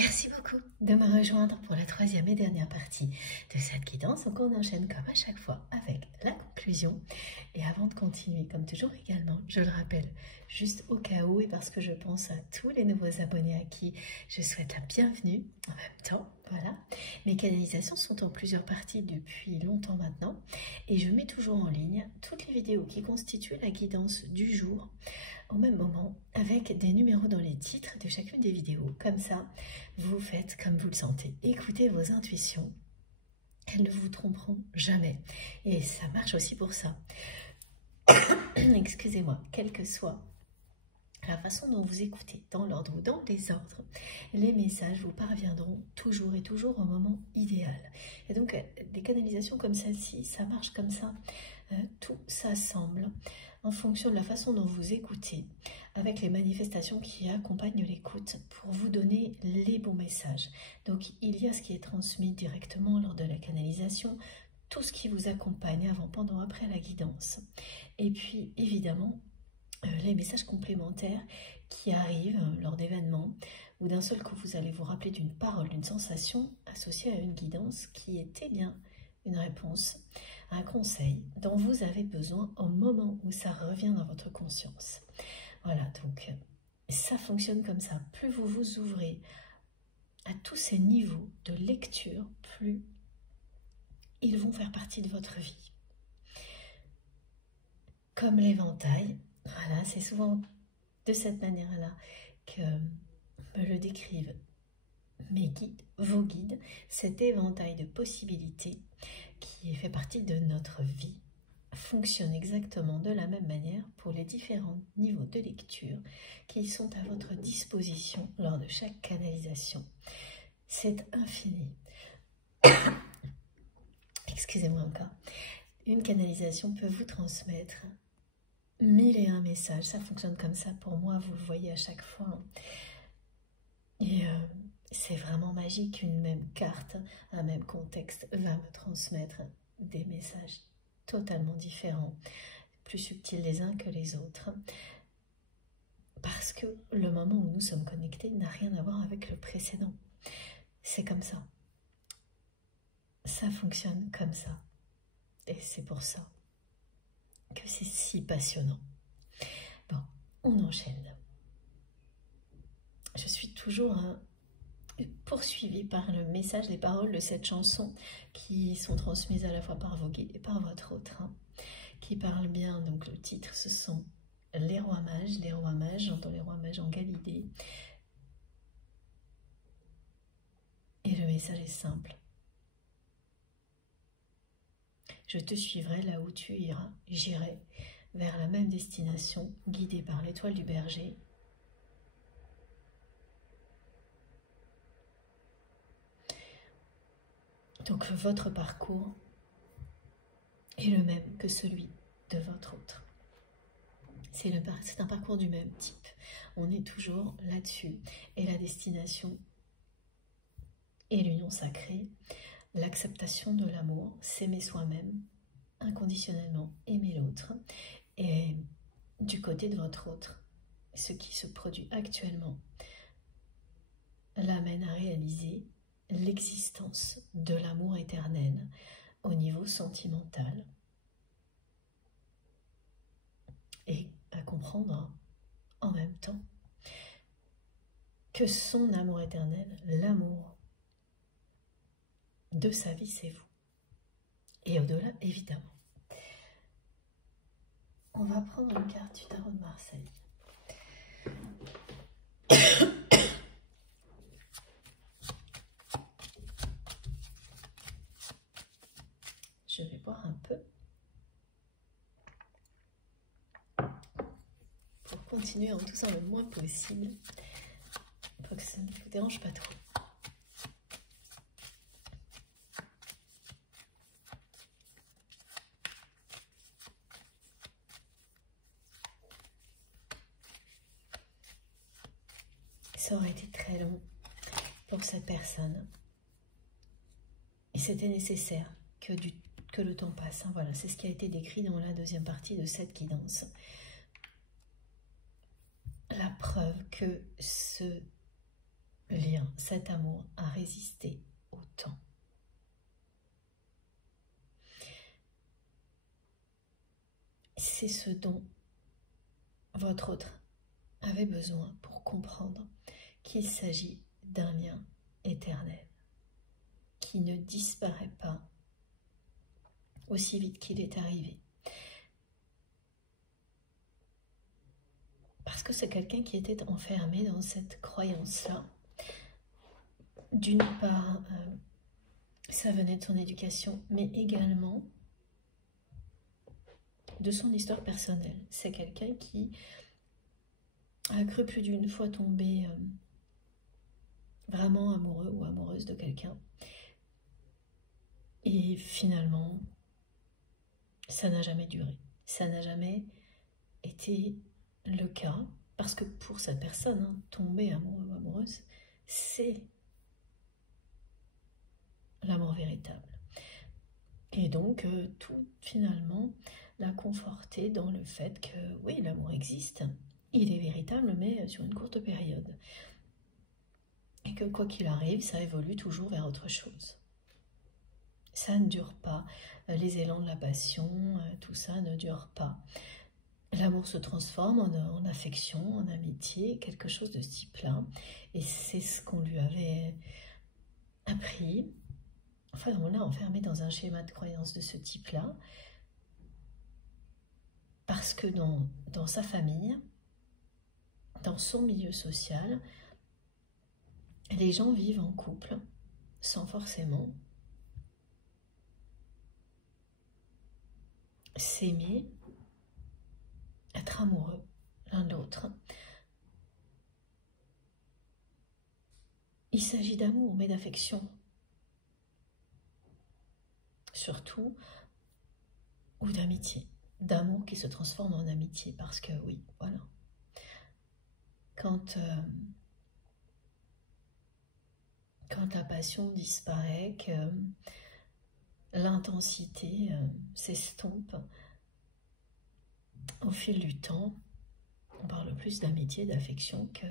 Merci beaucoup de me rejoindre pour la troisième et dernière partie de cette guidance. Donc on enchaîne comme à chaque fois avec la conclusion. Et avant de continuer, comme toujours également, je le rappelle, juste au cas où et parce que je pense à tous les nouveaux abonnés à qui je souhaite la bienvenue en même temps. Voilà, mes canalisations sont en plusieurs parties depuis longtemps maintenant et je mets toujours en ligne toutes les vidéos qui constituent la guidance du jour au même moment avec des numéros dans les titres de chacune des vidéos. Comme ça, vous faites comme vous le sentez. Écoutez vos intuitions, elles ne vous tromperont jamais. Et ça marche aussi pour ça. Excusez-moi, quelle que soit la façon dont vous écoutez, dans l'ordre ou dans le désordre, les messages vous parviendront toujours et toujours au moment idéal. Et donc, des canalisations comme celle-ci, ça marche comme ça. Tout s'assemble en fonction de la façon dont vous écoutez, avec les manifestations qui accompagnent l'écoute pour vous donner les bons messages. Donc, il y a ce qui est transmis directement lors de la canalisation, tout ce qui vous accompagne avant, pendant, après la guidance. Et puis, évidemment, les messages complémentaires qui arrivent lors d'événements où d'un seul coup vous allez vous rappeler d'une parole, d'une sensation associée à une guidance qui était bien une réponse, un conseil dont vous avez besoin au moment où ça revient dans votre conscience. Voilà, donc ça fonctionne comme ça. Plus vous vous ouvrez à tous ces niveaux de lecture, plus ils vont faire partie de votre vie. Comme l'éventail. Voilà, c'est souvent de cette manière-là que me le décrivent mes guides, vos guides, cet éventail de possibilités qui fait partie de notre vie fonctionne exactement de la même manière pour les différents niveaux de lecture qui sont à votre disposition lors de chaque canalisation. C'est infini. Excusez-moi encore. Une canalisation peut vous transmettre 1001 messages, ça fonctionne comme ça pour moi, vous le voyez à chaque fois. Et c'est vraiment magique, une même carte, un même contexte va me transmettre des messages totalement différents, plus subtils les uns que les autres. Parce que le moment où nous sommes connectés n'a rien à voir avec le précédent. C'est comme ça. Ça fonctionne comme ça. Et c'est pour ça que c'est si passionnant. Bon, on enchaîne. Je suis toujours poursuivie par le message, les paroles de cette chanson qui sont transmises à la fois par vos guides et par votre autre, qui parle bien. Donc le titre, ce sont les rois mages, j'entends les rois mages en Galilée. Et le message est simple. Je te suivrai là où tu iras, j'irai vers la même destination, guidée par l'étoile du berger. Donc votre parcours est le même que celui de votre autre. C'est un parcours du même type. On est toujours là-dessus. Et la destination est l'union sacrée, l'acceptation de l'amour, s'aimer soi-même, inconditionnellement aimer l'autre. Et du côté de votre autre, ce qui se produit actuellement l'amène à réaliser l'existence de l'amour éternel au niveau sentimental et à comprendre en même temps que son amour éternel, l'amour de sa vie, c'est vous. Et au-delà, évidemment. On va prendre une carte du tarot de Marseille. Je vais boire un peu pour continuer en toussant le moins possible pour que ça ne vous dérange pas trop. Ça aurait été très long pour cette personne et c'était nécessaire que le temps passe. Voilà, c'est ce qui a été décrit dans la deuxième partie de cette guidance. La preuve que ce lien, cet amour a résisté au temps. C'est ce dont votre autre avait besoin pour comprendre qu'il s'agit d'un lien éternel qui ne disparaît pas aussi vite qu'il est arrivé. Parce que c'est quelqu'un qui était enfermé dans cette croyance-là. D'une part, ça venait de son éducation, mais également de son histoire personnelle. C'est quelqu'un qui a cru plus d'une fois tomber vraiment amoureux ou amoureuse de quelqu'un. Et finalement, ça n'a jamais duré. Ça n'a jamais été le cas, parce que pour cette personne, hein, tomber amoureux ou amoureuse, c'est l'amour véritable. Et donc, tout finalement l'a conforté dans le fait que oui, l'amour existe, il est véritable, mais sur une courte période. Et que quoi qu'il arrive, ça évolue toujours vers autre chose. Ça ne dure pas. Les élans de la passion, tout ça ne dure pas. L'amour se transforme en affection, en amitié, quelque chose de ce type-là. Et c'est ce qu'on lui avait appris. Enfin, on l'a enfermé dans un schéma de croyance de ce type-là. Parce que dans sa famille, dans son milieu social, les gens vivent en couple sans forcément s'aimer, être amoureux l'un de l'autre. Il s'agit d'amour, mais d'affection. Surtout, ou d'amitié. D'amour qui se transforme en amitié, parce que oui, voilà. Quand la passion disparaît, que l'intensité s'estompe au fil du temps, on parle plus d'amitié, d'affection que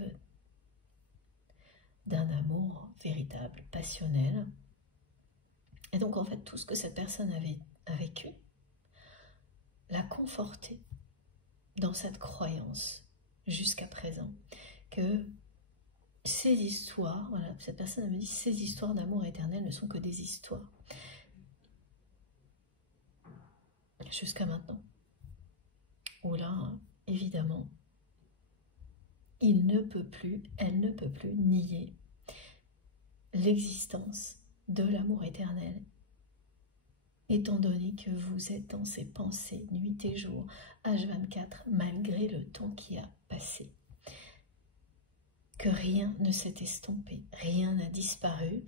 d'un amour véritable, passionnel. Et donc en fait, tout ce que cette personne a vécu l'a conforté dans cette croyance jusqu'à présent que ces histoires, voilà, cette personne me dit, ces histoires d'amour éternel ne sont que des histoires. Jusqu'à maintenant. Où là, évidemment, il ne peut plus, elle ne peut plus nier l'existence de l'amour éternel, étant donné que vous êtes dans ses pensées, nuit et jour, H24, malgré le temps qui a passé. Que rien ne s'est estompé, rien n'a disparu.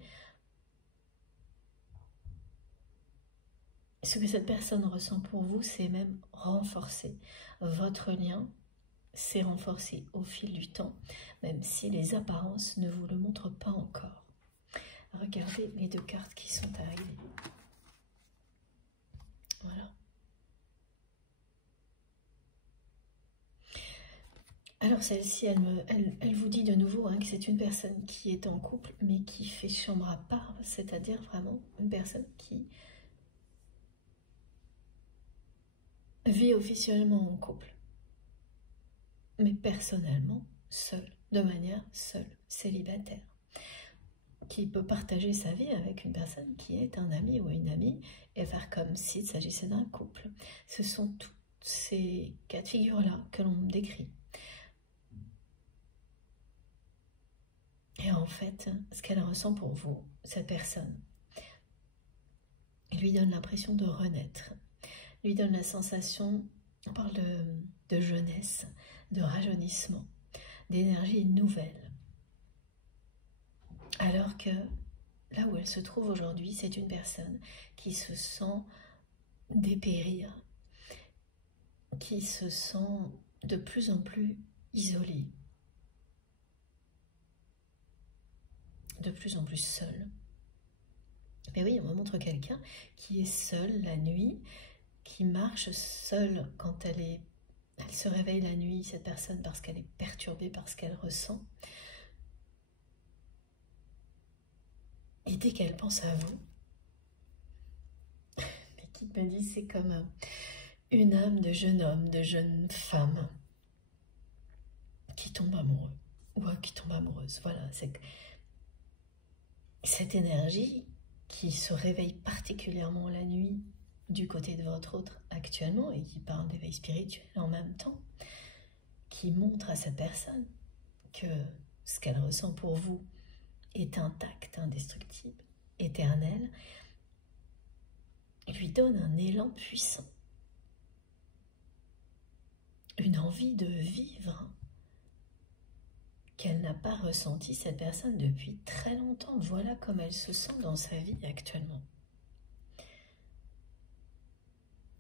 Ce que cette personne ressent pour vous, c'est même renforcé. Votre lien s'est renforcé au fil du temps, même si les apparences ne vous le montrent pas encore. Regardez les deux cartes qui sont arrivées. Voilà. Alors celle-ci, elle vous dit de nouveau hein, que c'est une personne qui est en couple, mais qui fait chambre à part, c'est-à-dire vraiment une personne qui vit officiellement en couple, mais personnellement seule, de manière seule, célibataire, qui peut partager sa vie avec une personne qui est un ami ou une amie et faire comme s'il s'agissait d'un couple. Ce sont toutes ces cas de figure-là que l'on décrit. Et en fait, ce qu'elle ressent pour vous, cette personne, lui donne l'impression de renaître, lui donne la sensation, on parle de jeunesse, de rajeunissement, d'énergie nouvelle. Alors que là où elle se trouve aujourd'hui, c'est une personne qui se sent dépérir, qui se sent de plus en plus isolée, de plus en plus seule. Mais oui, on me montre quelqu'un qui est seul la nuit, qui marche seule quand elle se réveille la nuit, cette personne, parce qu'elle est perturbée par ce qu'elle ressent. Et dès qu'elle pense à vous, les guides me disent c'est comme une âme de jeune homme, de jeune femme qui tombe amoureux ou qui tombe amoureuse. Voilà, c'est cette énergie qui se réveille particulièrement la nuit du côté de votre autre actuellement et qui parle d'éveil spirituel en même temps, qui montre à cette personne que ce qu'elle ressent pour vous est intact, indestructible, éternel, lui donne un élan puissant, une envie de vivre qu'elle n'a pas ressenti cette personne depuis très longtemps. Voilà comme elle se sent dans sa vie actuellement.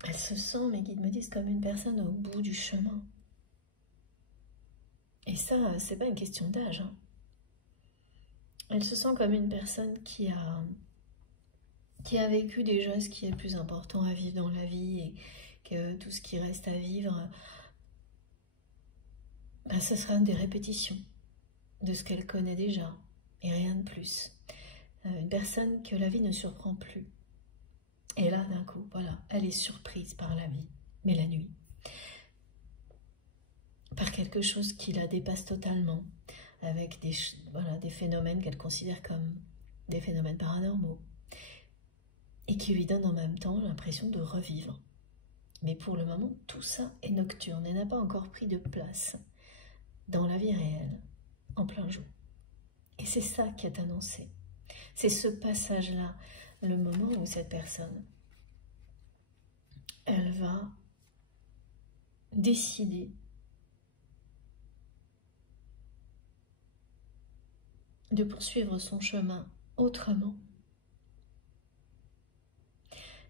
Elle se sent, mes guides me disent, comme une personne au bout du chemin. Et ça, c'est pas une question d'âge. Hein. Elle se sent comme une personne qui a vécu déjà ce qui est le plus important à vivre dans la vie et que tout ce qui reste à vivre, ben, ce sera des répétitions de ce qu'elle connaît déjà et rien de plus. Une personne que la vie ne surprend plus. Et là, d'un coup, voilà, elle est surprise par la vie, mais la nuit. Par quelque chose qui la dépasse totalement, avec des phénomènes qu'elle considère comme des phénomènes paranormaux, et qui lui donnent en même temps l'impression de revivre. Mais pour le moment, tout ça est nocturne et n'a pas encore pris de place dans la vie réelle, en plein jour. Et c'est ça qui est annoncé. C'est ce passage-là, le moment où cette personne, elle va décider de poursuivre son chemin autrement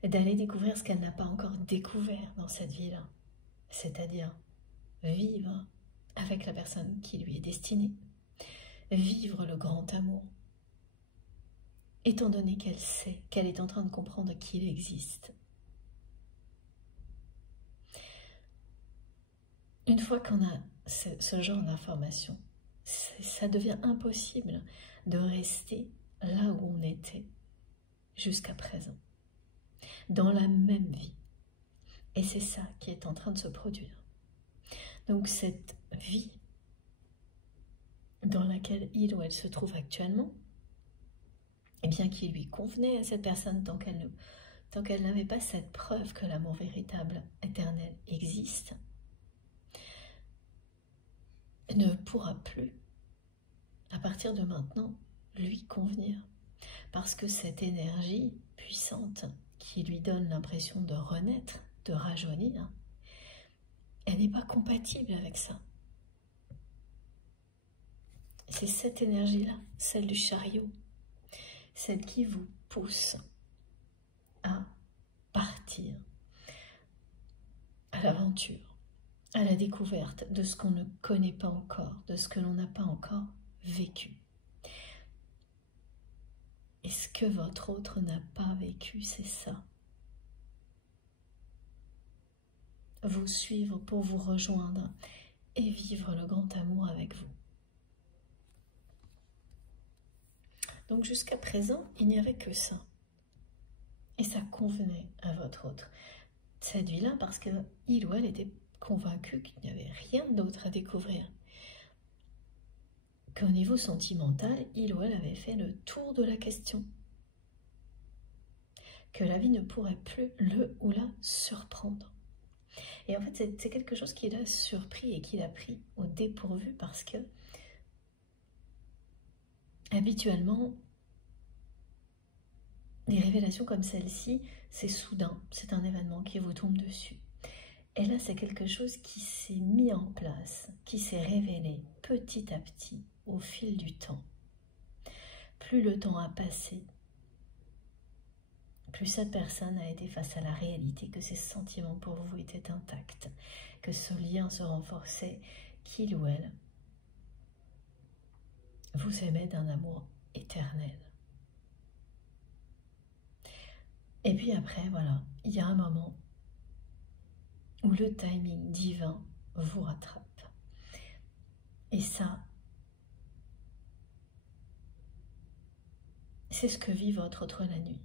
et d'aller découvrir ce qu'elle n'a pas encore découvert dans cette vie-là, c'est-à-dire vivre avec la personne qui lui est destinée, vivre le grand amour, étant donné qu'elle sait qu'elle est en train de comprendre qu'il existe. Une fois qu'on a ce genre d'information, ça devient impossible de rester là où on était jusqu'à présent, dans la même vie. Et c'est ça qui est en train de se produire. Donc cette vie dans laquelle il ou elle se trouve actuellement, et bien qui lui convenait à cette personne tant qu'elle n'avait pas cette preuve que l'amour véritable, éternel, existe, ne pourra plus, à partir de maintenant, lui convenir. Parce que cette énergie puissante qui lui donne l'impression de renaître, de rajeunir, elle n'est pas compatible avec ça. C'est cette énergie-là, celle du chariot, celle qui vous pousse à partir à l'aventure, à la découverte de ce qu'on ne connaît pas encore, de ce que l'on n'a pas encore vécu. Et ce que votre autre n'a pas vécu, c'est ça. Vous suivre pour vous rejoindre et vivre le grand amour avec vous. Donc jusqu'à présent, il n'y avait que ça. Et ça convenait à votre autre. Cette vie-là, parce qu'il ou elle était convaincu qu'il n'y avait rien d'autre à découvrir. Qu'au niveau sentimental, il ou elle avait fait le tour de la question. Que la vie ne pourrait plus le ou la surprendre. Et en fait, c'est quelque chose qui l'a surpris et qui l'a pris au dépourvu parce que habituellement, des révélations comme celle-ci, c'est soudain, c'est un événement qui vous tombe dessus. Et là, c'est quelque chose qui s'est mis en place, qui s'est révélé petit à petit au fil du temps. Plus le temps a passé, plus cette personne a été face à la réalité que ses sentiments pour vous étaient intacts, que ce lien se renforçait, qu'il ou elle vous aimait d'un amour éternel. Et puis après, voilà, il y a un moment où le timing divin vous rattrape. Et ça, C'est ce que vit votre autre la nuit.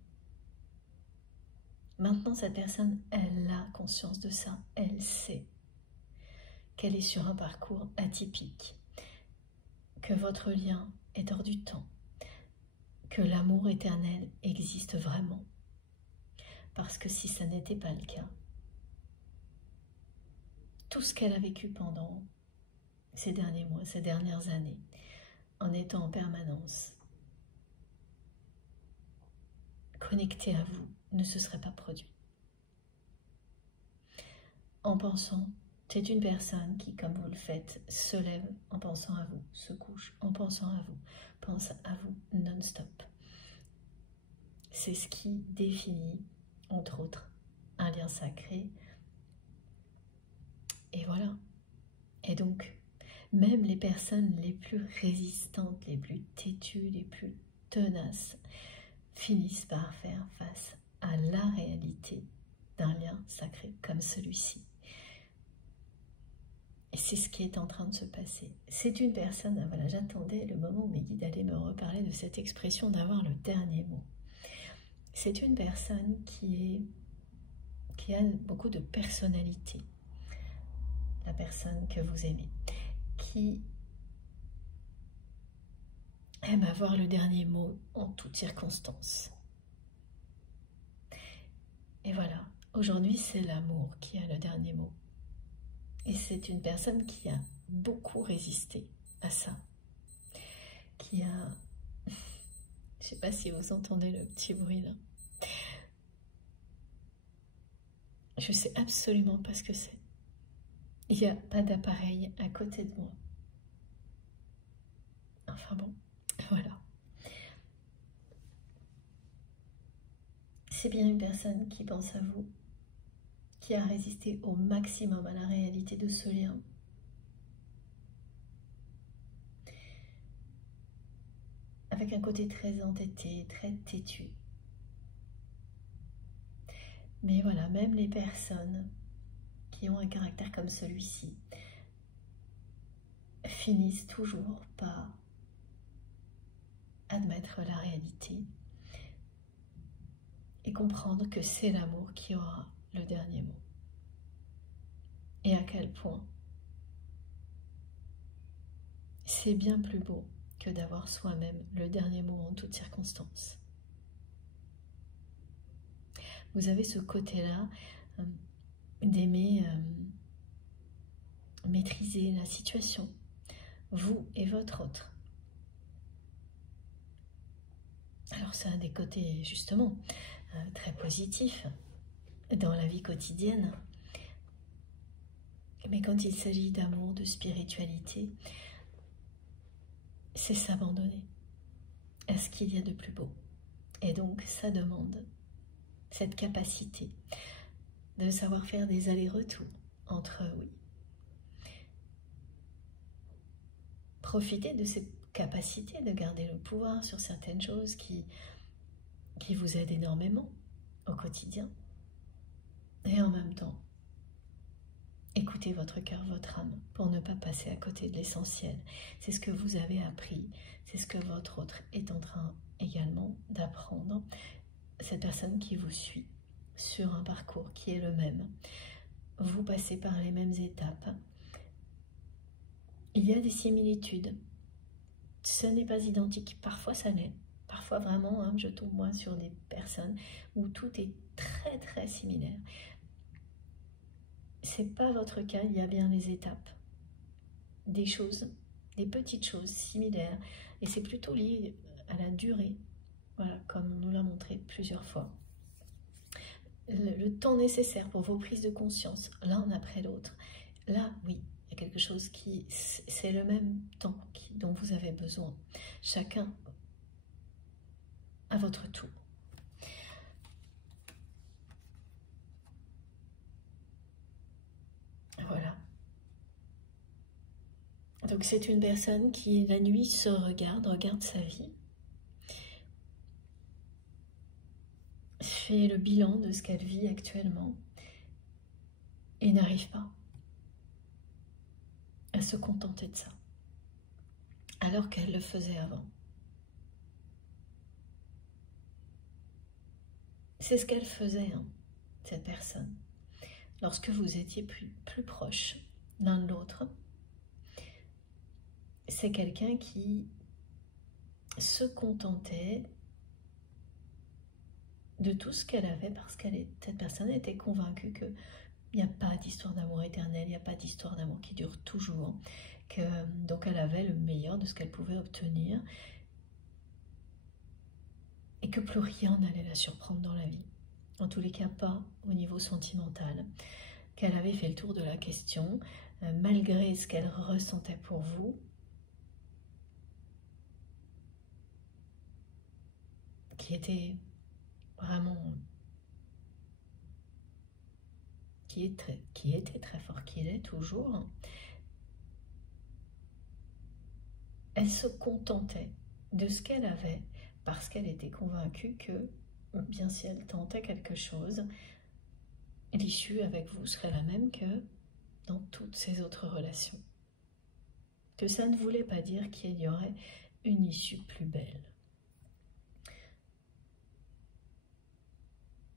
Maintenant, cette personne, elle a conscience de ça. Elle sait qu'elle est sur un parcours atypique, que votre lien est hors du temps, que l'amour éternel existe vraiment. Parce que si ça n'était pas le cas, tout ce qu'elle a vécu pendant ces derniers mois, ces dernières années, en étant en permanence connectée à vous, ne se serait pas produit. En pensant, c'est une personne qui, comme vous le faites, se lève en pensant à vous, se couche en pensant à vous, pense à vous non-stop. C'est ce qui définit, entre autres, un lien sacré. Et voilà. Et donc, même les personnes les plus résistantes, les plus têtues, les plus tenaces, finissent par faire face à la réalité d'un lien sacré comme celui-ci. Et c'est ce qui est en train de se passer. C'est une personne, voilà, j'attendais le moment où mes guides allaient me reparler de cette expression d'avoir le dernier mot. C'est une personne qui a beaucoup de personnalité, la personne que vous aimez, qui aime avoir le dernier mot en toutes circonstances. Et voilà, aujourd'hui c'est l'amour qui a le dernier mot. Et c'est une personne qui a beaucoup résisté à ça, qui a... Je ne sais pas si vous entendez le petit bruit là. Je ne sais absolument pas ce que c'est. Il n'y a pas d'appareil à côté de moi. Enfin bon, voilà. C'est bien une personne qui pense à vous, qui a résisté au maximum à la réalité de ce lien. Avec un côté très entêté, très têtu. Mais voilà, même les personnes qui ont un caractère comme celui-ci finissent toujours par admettre la réalité et comprendre que c'est l'amour qui aura le dernier mot. Et à quel point c'est bien plus beau que d'avoir soi-même le dernier mot en toutes circonstances. Vous avez ce côté-là d'aimer maîtriser la situation, vous et votre autre. Alors c'est un des côtés justement très positifs dans la vie quotidienne. Mais quand il s'agit d'amour, de spiritualité, c'est s'abandonner à ce qu'il y a de plus beau. Et donc ça demande cette capacité de savoir faire des allers-retours entre oui. Profitez de cette capacité de garder le pouvoir sur certaines choses qui vous aident énormément au quotidien. Et en même temps, écoutez votre cœur, votre âme, pour ne pas passer à côté de l'essentiel. C'est ce que vous avez appris, c'est ce que votre autre est en train également d'apprendre. Cette personne qui vous suit sur un parcours qui est le même. Vous passez par les mêmes étapes. Il y a des similitudes. Ce n'est pas identique. Parfois ça l'est. Parfois vraiment, hein, je tombe moi sur des personnes où tout est très très similaire. C'est pas votre cas, il y a bien les étapes. Des choses, des petites choses similaires. Et c'est plutôt lié à la durée. Voilà, comme on nous l'a montré plusieurs fois. Le temps nécessaire pour vos prises de conscience, l'un après l'autre. Là, oui, il y a quelque chose qui... C'est le même temps dont vous avez besoin. Chacun à votre tour. Voilà. Donc c'est une personne qui, la nuit, se regarde sa vie, fait le bilan de ce qu'elle vit actuellement et n'arrive pas à se contenter de ça, alors qu'elle le faisait avant. C'est ce qu'elle faisait, hein, cette personne. Lorsque vous étiez plus proches l'un de l'autre, c'est quelqu'un qui se contentait de tout ce qu'elle avait parce que cette personne était convaincue qu'il n'y a pas d'histoire d'amour éternel, il n'y a pas d'histoire d'amour qui dure toujours. Donc elle avait le meilleur de ce qu'elle pouvait obtenir et que plus rien n'allait la surprendre dans la vie. En tous les cas, pas au niveau sentimental. Qu'elle avait fait le tour de la question, malgré ce qu'elle ressentait pour vous, qui était vraiment, qui était très fort, qui l'est toujours. Elle se contentait de ce qu'elle avait parce qu'elle était convaincue que, bien si elle tentait quelque chose, l'issue avec vous serait la même que dans toutes ses autres relations. Que ça ne voulait pas dire qu'il y aurait une issue plus belle.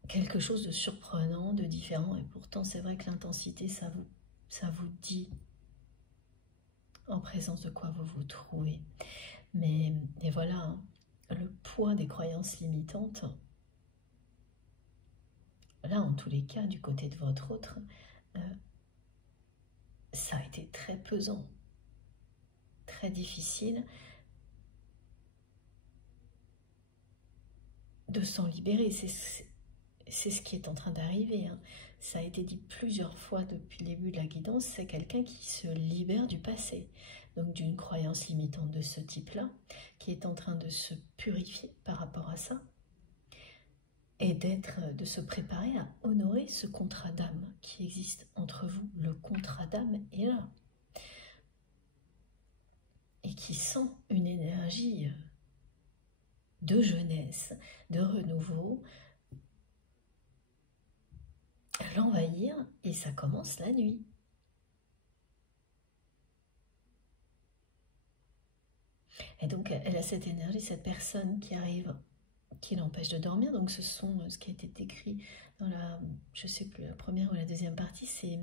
Quelque chose de surprenant, de différent, et pourtant c'est vrai que l'intensité, ça vous dit en présence de quoi vous vous trouvez. Et voilà, hein, le poids des croyances limitantes, là en tous les cas, du côté de votre autre, ça a été très pesant, très difficile de s'en libérer. C'est ce qui est en train d'arriver, hein. Ça a été dit plusieurs fois depuis le début de la guidance, c'est quelqu'un qui se libère du passé, donc d'une croyance limitante de ce type-là, qui est en train de se purifier par rapport à ça, et de se préparer à honorer ce contrat d'âme qui existe entre vous. Le contrat d'âme est là, et qui sent une énergie de jeunesse, de renouveau, l'envahir, et ça commence la nuit. Et donc elle a cette énergie, cette personne qui arrive, qui l'empêche de dormir. Donc ce sont ce qui a été écrit dans la, je sais plus, la première ou la deuxième partie, c'est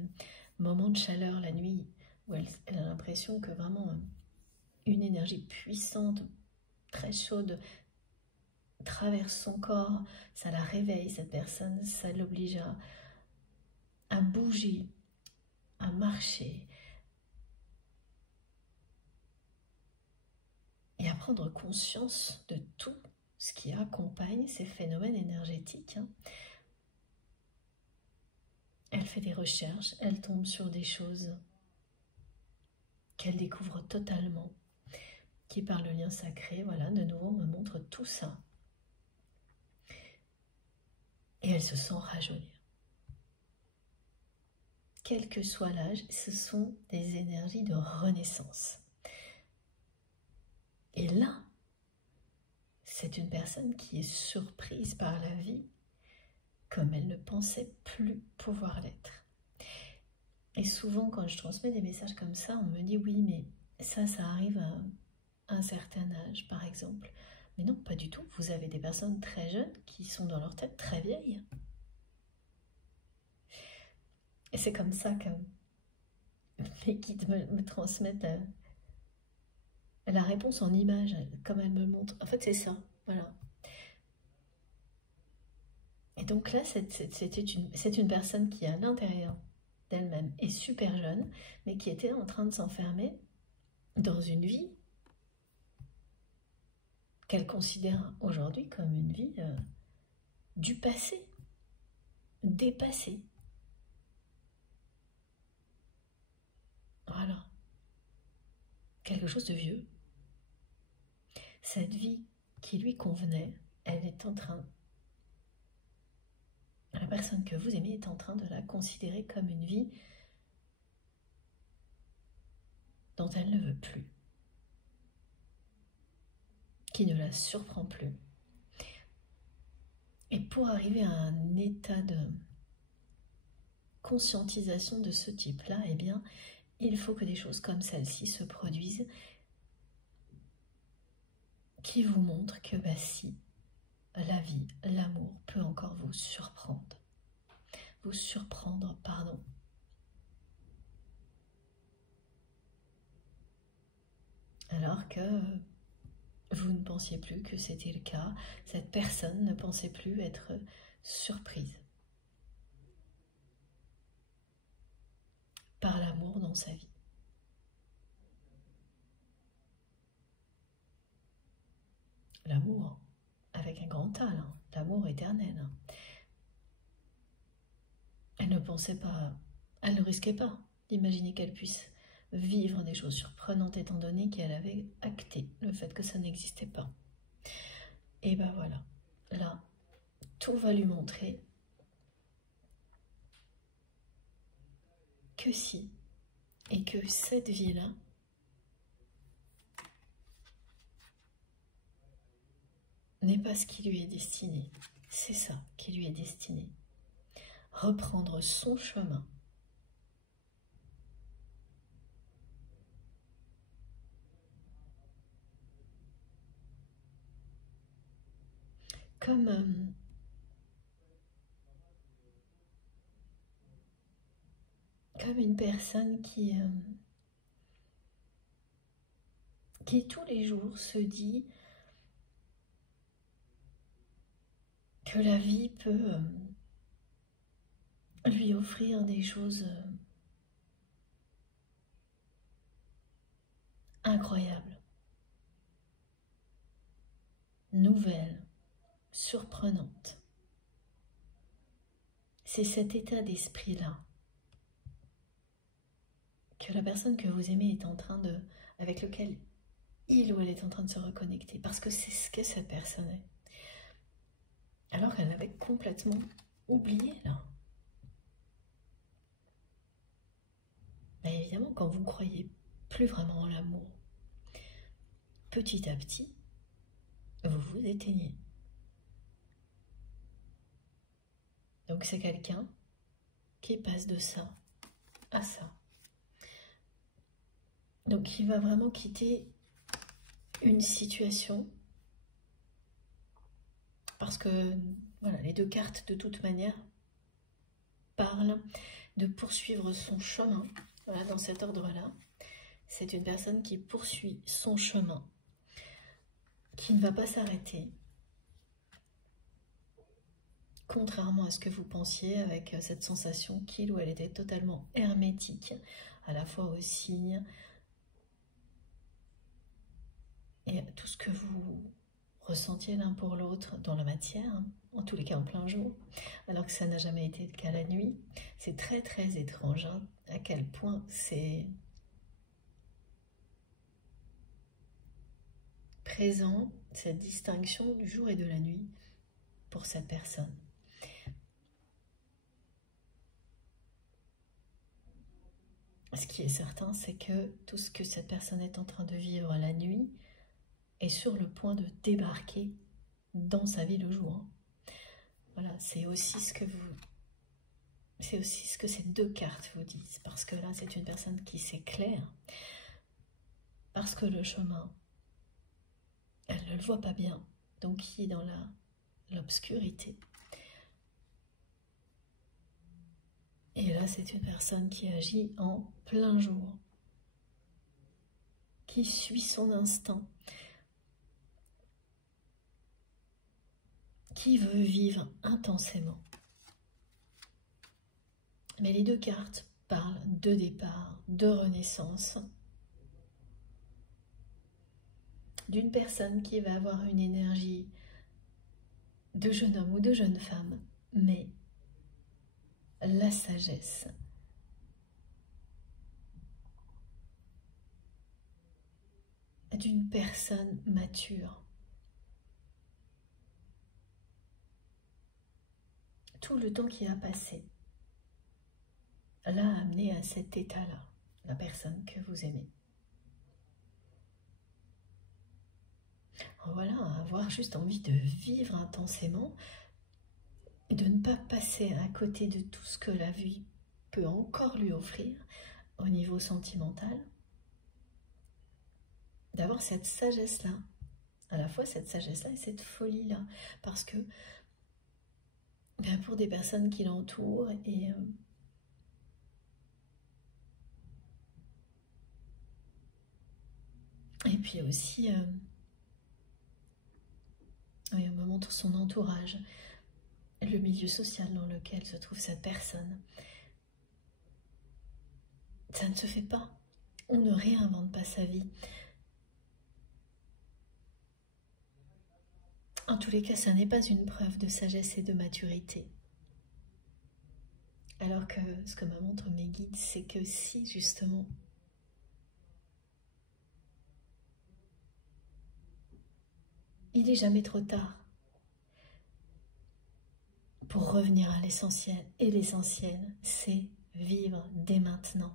moment de chaleur la nuit, où elle a l'impression que vraiment une énergie puissante, très chaude, traverse son corps, ça la réveille, cette personne, ça l'oblige à bouger, à marcher et à prendre conscience de tout ce qui accompagne ces phénomènes énergétiques. Elle fait des recherches, elle tombe sur des choses qu'elle découvre totalement, qui par le lien sacré, voilà, de nouveau me montre tout ça. Et elle se sent rajeunir. Quel que soit l'âge, ce sont des énergies de renaissance. Et là, c'est une personne qui est surprise par la vie comme elle ne pensait plus pouvoir l'être. Et souvent, quand je transmets des messages comme ça, on me dit oui, mais ça arrive à un certain âge, par exemple. Mais non, pas du tout. Vous avez des personnes très jeunes qui sont dans leur tête très vieilles. Et c'est comme ça que mes guides me transmettent la réponse en image, comme elle me le montre. En fait, c'est ça, voilà. Et donc là, c'est une personne qui, à l'intérieur d'elle-même, est super jeune, mais qui était en train de s'enfermer dans une vie qu'elle considère aujourd'hui comme une vie du passé, dépassée. Voilà. Quelque chose de vieux. Cette vie qui lui convenait, elle est en train, la personne que vous aimez est en train de la considérer comme une vie dont elle ne veut plus, qui ne la surprend plus. Et pour arriver à un état de conscientisation de ce type-là, eh bien, il faut que des choses comme celle-ci se produisent qui vous montrent que si, la vie, l'amour peut encore vous surprendre. Vous surprendre, pardon. Alors que vous ne pensiez plus que c'était le cas, cette personne ne pensait plus être surprise par l'amour dans sa vie. L'amour avec un grand A, l'amour éternel. Elle ne pensait pas, elle ne risquait pas d'imaginer qu'elle puisse vivre des choses surprenantes étant donné qu'elle avait acté le fait que ça n'existait pas. Et ben voilà, là, tout va lui montrer que si, et que cette vie-là n'est pas ce qui lui est destiné. C'est ça qui lui est destiné. Reprendre son chemin. Comme une personne qui tous les jours se dit que la vie peut lui offrir des choses incroyables, nouvelles, surprenantes. C'est cet état d'esprit-là que la personne que vous aimez est en train de, avec lequel il ou elle est en train de se reconnecter, parce que c'est ce que cette personne est. Alors qu'elle l'avait complètement oublié, là. Mais évidemment, quand vous ne croyez plus vraiment en l'amour, petit à petit, vous vous éteignez. Donc c'est quelqu'un qui passe de ça à ça. Donc il va vraiment quitter une situation parce que voilà, les deux cartes de toute manière parlent de poursuivre son chemin. Voilà, dans cet ordre-là, c'est une personne qui poursuit son chemin, qui ne va pas s'arrêter, contrairement à ce que vous pensiez, avec cette sensation qu'il ou elle était totalement hermétique, à la fois aux signes et à tout ce que vous ressentiez l'un pour l'autre dans la matière, en tous les cas en plein jour, alors que ça n'a jamais été le cas la nuit. C'est très très étrange à quel point c'est présent, cette distinction du jour et de la nuit pour cette personne. Ce qui est certain, c'est que tout ce que cette personne est en train de vivre la nuit est sur le point de débarquer dans sa vie le jour. Voilà, c'est aussi ce que ces deux cartes vous disent, parce que là, c'est une personne qui s'éclaire, parce que le chemin, elle ne le voit pas bien, donc qui est dans l'obscurité. Et là, c'est une personne qui agit en plein jour, qui suit son instinct, qui veut vivre intensément. Mais les deux cartes parlent de départ, de renaissance, d'une personne qui va avoir une énergie de jeune homme ou de jeune femme, mais la sagesse d'une personne mature. Tout le temps qui a passé l'a amené à cet état-là, la personne que vous aimez. Voilà, avoir juste envie de vivre intensément et de ne pas passer à côté de tout ce que la vie peut encore lui offrir au niveau sentimental. D'avoir cette sagesse-là, à la fois cette sagesse-là et cette folie-là, parce que pour des personnes qui l'entourent et puis aussi oui, on me montre son entourage, le milieu social dans lequel se trouve cette personne. Ça ne se fait pas. On ne réinvente pas sa vie. En tous les cas, ça n'est pas une preuve de sagesse et de maturité. Alors que ce que me montrent mes guides, c'est que si justement il n'est jamais trop tard pour revenir à l'essentiel. Et l'essentiel, c'est vivre dès maintenant.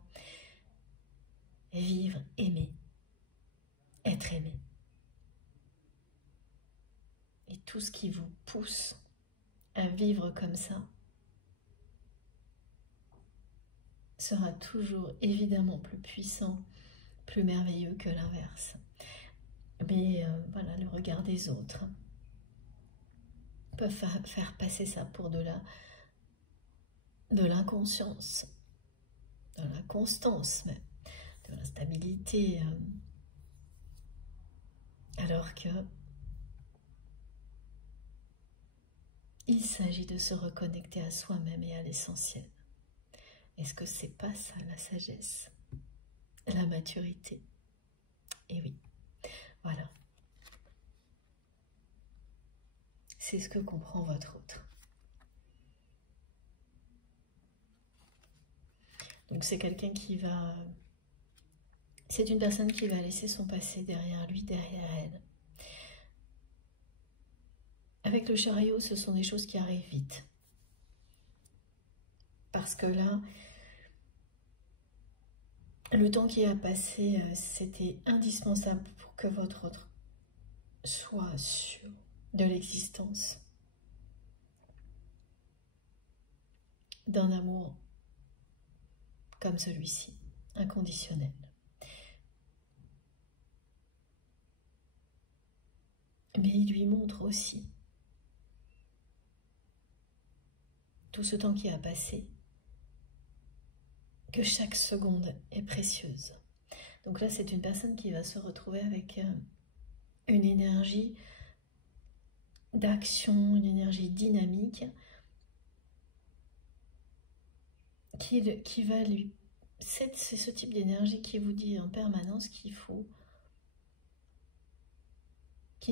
Vivre, aimer, être aimé. Et tout ce qui vous pousse à vivre comme ça sera toujours évidemment plus puissant, plus merveilleux que l'inverse. Mais voilà, le regard des autres peuvent faire passer ça pour de l'inconscience, de la constance même, de l'instabilité, alors que il s'agit de se reconnecter à soi-même et à l'essentiel. Est-ce que c'est pas ça la sagesse, la maturité? Et oui, voilà. C'est ce que comprend votre autre. Donc c'est quelqu'un qui va... C'est une personne qui va laisser son passé derrière lui, derrière elle. Avec le chariot, ce sont des choses qui arrivent vite. Parce que là, le temps qui a passé, c'était indispensable pour que votre autre soit sûr de l'existence d'un amour comme celui-ci, inconditionnel. Mais il lui montre aussi tout ce temps qui a passé, que chaque seconde est précieuse. Donc là, c'est une personne qui va se retrouver avec une énergie d'action, une énergie dynamique qui va lui... C'est ce type d'énergie qui vous dit en permanence qu'il ne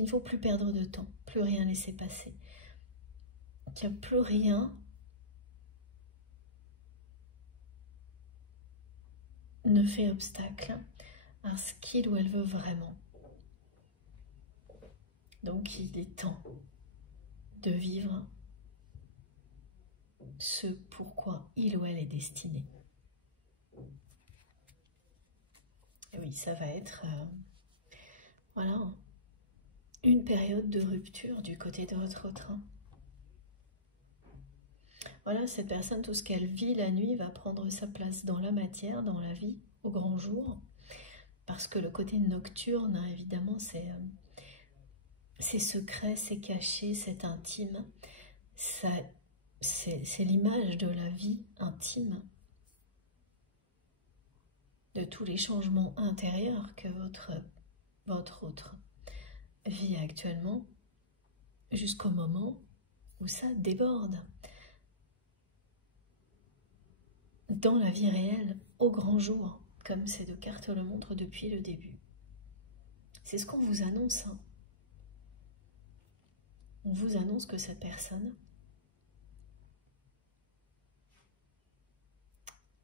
faut plus perdre de temps, plus rien laisser passer, qu'il n'y a plus rien ne fait obstacle à ce qu'il ou elle veut vraiment. Donc il est temps de vivre ce pourquoi il ou elle est destiné. Et oui, ça va être voilà, une période de rupture du côté de votre autre. Voilà, cette personne, tout ce qu'elle vit la nuit va prendre sa place dans la matière, dans la vie, au grand jour. Parce que le côté nocturne, hein, évidemment, c'est secret, c'est caché, c'est intime. C'est l'image de la vie intime, de tous les changements intérieurs que votre autre vit actuellement, jusqu'au moment où ça déborde. Dans la vie réelle, au grand jour, comme ces deux cartes le montrent depuis le début. C'est ce qu'on vous annonce. Hein. On vous annonce que cette personne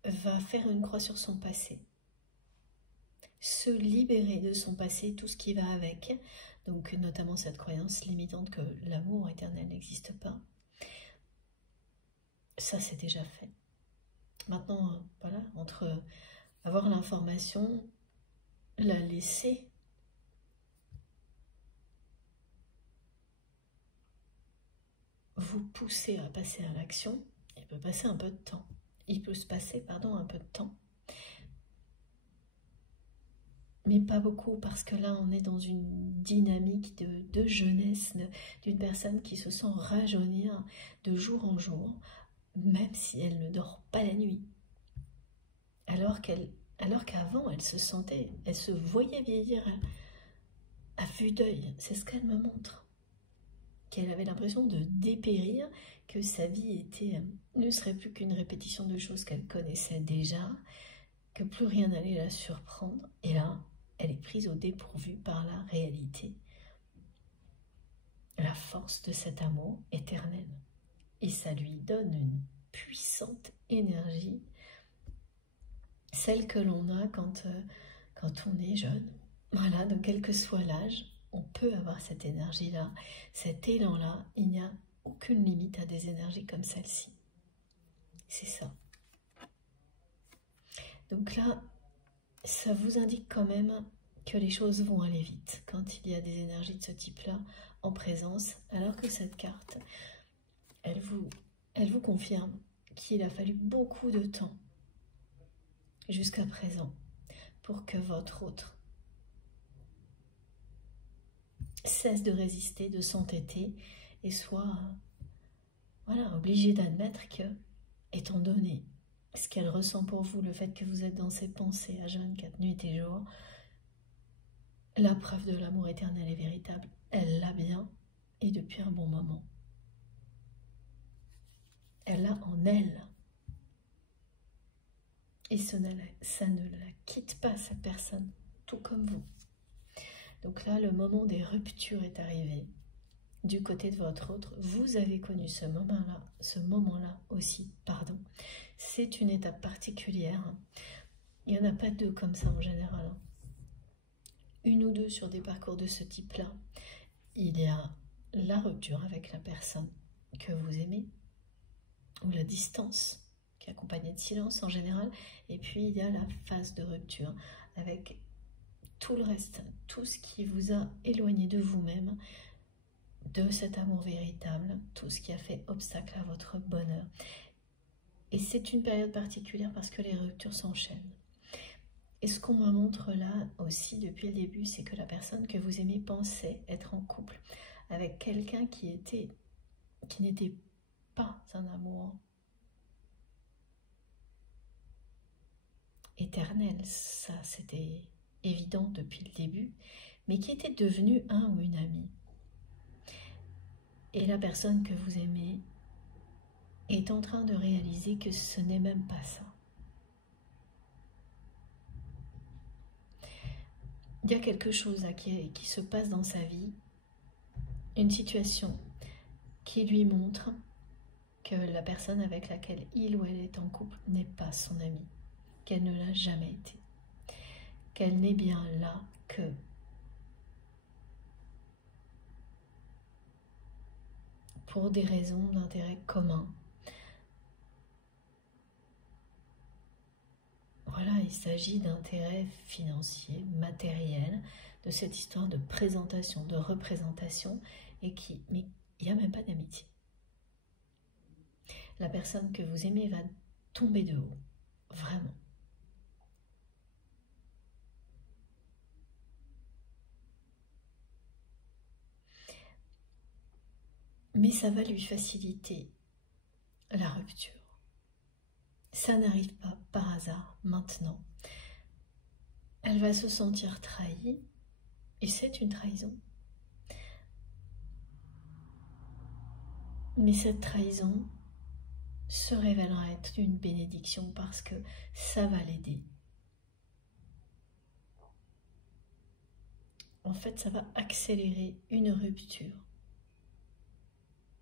va faire une croix sur son passé, se libérer de son passé, tout ce qui va avec, donc notamment cette croyance limitante que l'amour éternel n'existe pas. Ça, c'est déjà fait. Maintenant, voilà, entre avoir l'information, la laisser, vous pousser à passer à l'action, il peut passer un peu de temps. Il peut se passer, pardon, un peu de temps. mais pas beaucoup, parce que là on est dans une dynamique de jeunesse, d'une personne qui se sent rajeunir de jour en jour, même si elle ne dort pas la nuit, alors qu'avant elle se sentait, elle se voyait vieillir à vue d'œil. C'est ce qu'elle me montre, qu'elle avait l'impression de dépérir, que sa vie ne serait plus qu'une répétition de choses qu'elle connaissait déjà, que plus rien n'allait la surprendre, et là elle est prise au dépourvu par la réalité, la force de cet amour éternel. Et ça lui donne une puissante énergie, celle que l'on a quand on est jeune. Voilà, donc quel que soit l'âge, on peut avoir cette énergie-là, cet élan-là. Il n'y a aucune limite à des énergies comme celle-ci. C'est ça. Donc là, ça vous indique quand même que les choses vont aller vite quand il y a des énergies de ce type-là en présence, alors que cette carte, elle vous confirme qu'il a fallu beaucoup de temps jusqu'à présent pour que votre autre cesse de résister, de s'entêter et soit obligée d'admettre que, étant donné ce qu'elle ressent pour vous, le fait que vous êtes dans ses pensées à jeûne 4 nuits et jours, la preuve de l'amour éternel et véritable, elle l'a bien et depuis un bon moment. Elle l'a en elle. Et ça ne la quitte pas, cette personne, tout comme vous. Donc là, le moment des ruptures est arrivé. Du côté de votre autre, vous avez connu ce moment-là aussi, pardon. C'est une étape particulière. Il n'y en a pas deux comme ça en général. Une ou deux sur des parcours de ce type-là. Il y a la rupture avec la personne que vous aimez, ou la distance, qui est accompagnée de silence en général, et puis il y a la phase de rupture avec tout le reste, tout ce qui vous a éloigné de vous-même, de cet amour véritable, tout ce qui a fait obstacle à votre bonheur. Et c'est une période particulière parce que les ruptures s'enchaînent. Et ce qu'on me montre là aussi depuis le début, c'est que la personne que vous aimez pensait être en couple avec quelqu'un qui n'était pas un amour éternel, ça c'était évident depuis le début, mais qui était devenu un ou une amie. Et la personne que vous aimez est en train de réaliser que ce n'est même pas ça. Il y a quelque chose là qui se passe dans sa vie, une situation qui lui montre que la personne avec laquelle il ou elle est en couple n'est pas son amie, qu'elle ne l'a jamais été, qu'elle n'est bien là que pour des raisons d'intérêt commun. Voilà, il s'agit d'intérêts financiers, matériels, de cette histoire de présentation, de représentation, mais il n'y a même pas d'amitié. La personne que vous aimez va tomber de haut, vraiment. Mais ça va lui faciliter la rupture. Ça n'arrive pas par hasard maintenant. Elle va se sentir trahie, et c'est une trahison. Mais cette trahison se révélera être une bénédiction parce que ça va l'aider. En fait, ça va accélérer une rupture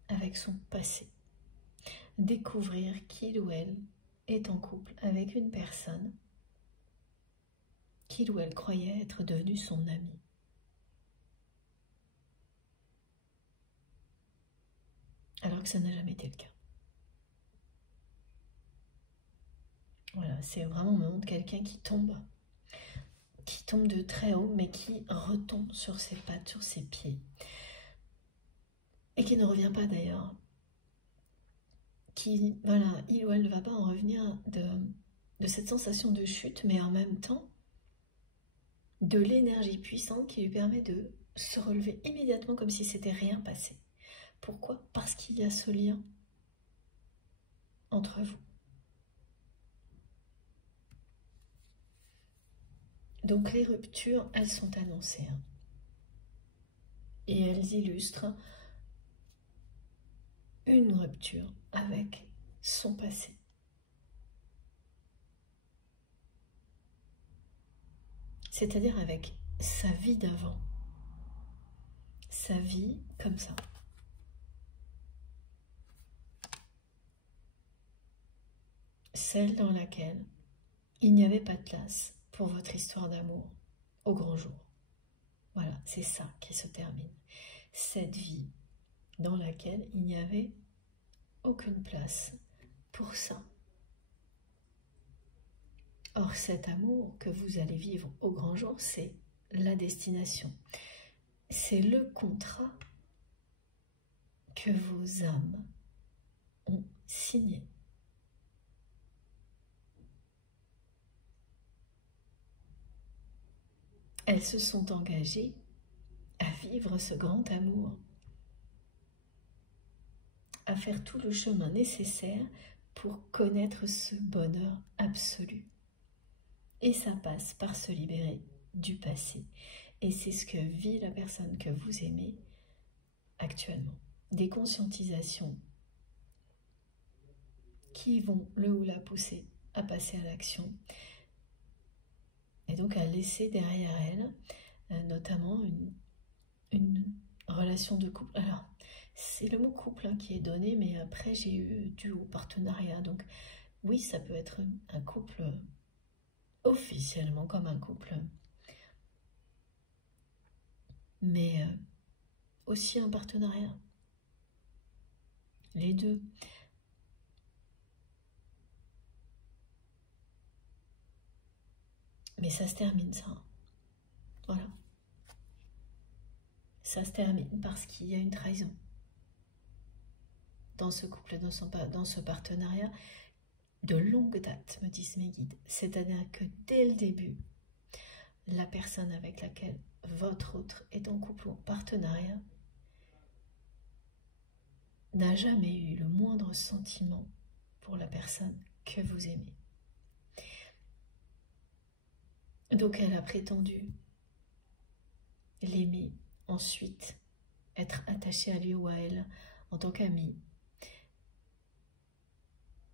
avec son passé. Découvrir qu'il ou elle est en couple avec une personne qu'il ou elle croyait être devenue son ami. Alors que ça n'a jamais été le cas. Voilà, c'est vraiment au moment de quelqu'un qui tombe de très haut, mais qui retombe sur ses pattes, sur ses pieds, et qui ne revient pas d'ailleurs. Il ou elle ne va pas en revenir de cette sensation de chute, mais en même temps, de l'énergie puissante qui lui permet de se relever immédiatement comme si c'était rien passé. Pourquoi? Parce qu'il y a ce lien entre vous. Donc les ruptures, elles sont annoncées. Et elles illustrent une rupture avec son passé. C'est-à-dire avec sa vie d'avant. Sa vie comme ça. Celle dans laquelle il n'y avait pas de place pour votre histoire d'amour au grand jour. Voilà, c'est ça qui se termine. Cette vie dans laquelle il n'y avait aucune place pour ça. Or, cet amour que vous allez vivre au grand jour, c'est la destination. C'est le contrat que vos âmes ont signé. Elles se sont engagées à vivre ce grand amour, à faire tout le chemin nécessaire pour connaître ce bonheur absolu. Et ça passe par se libérer du passé. Et c'est ce que vit la personne que vous aimez actuellement. Des conscientisations qui vont le ou la pousser à passer à l'action. Et donc à laisser derrière elle, notamment une relation de couple. Alors, c'est le mot couple qui est donné, mais après j'ai eu du partenariat. Donc oui, ça peut être un couple officiellement comme un couple, mais aussi un partenariat. Les deux. Mais ça se termine, ça. Voilà. Ça se termine parce qu'il y a une trahison. Dans ce couple, dans ce partenariat, de longue date, me disent mes guides. C'est-à-dire que dès le début, la personne avec laquelle votre autre est en couple ou en partenariat n'a jamais eu le moindre sentiment pour la personne que vous aimez. Donc elle a prétendu l'aimer, ensuite être attachée à lui ou à elle en tant qu'amie.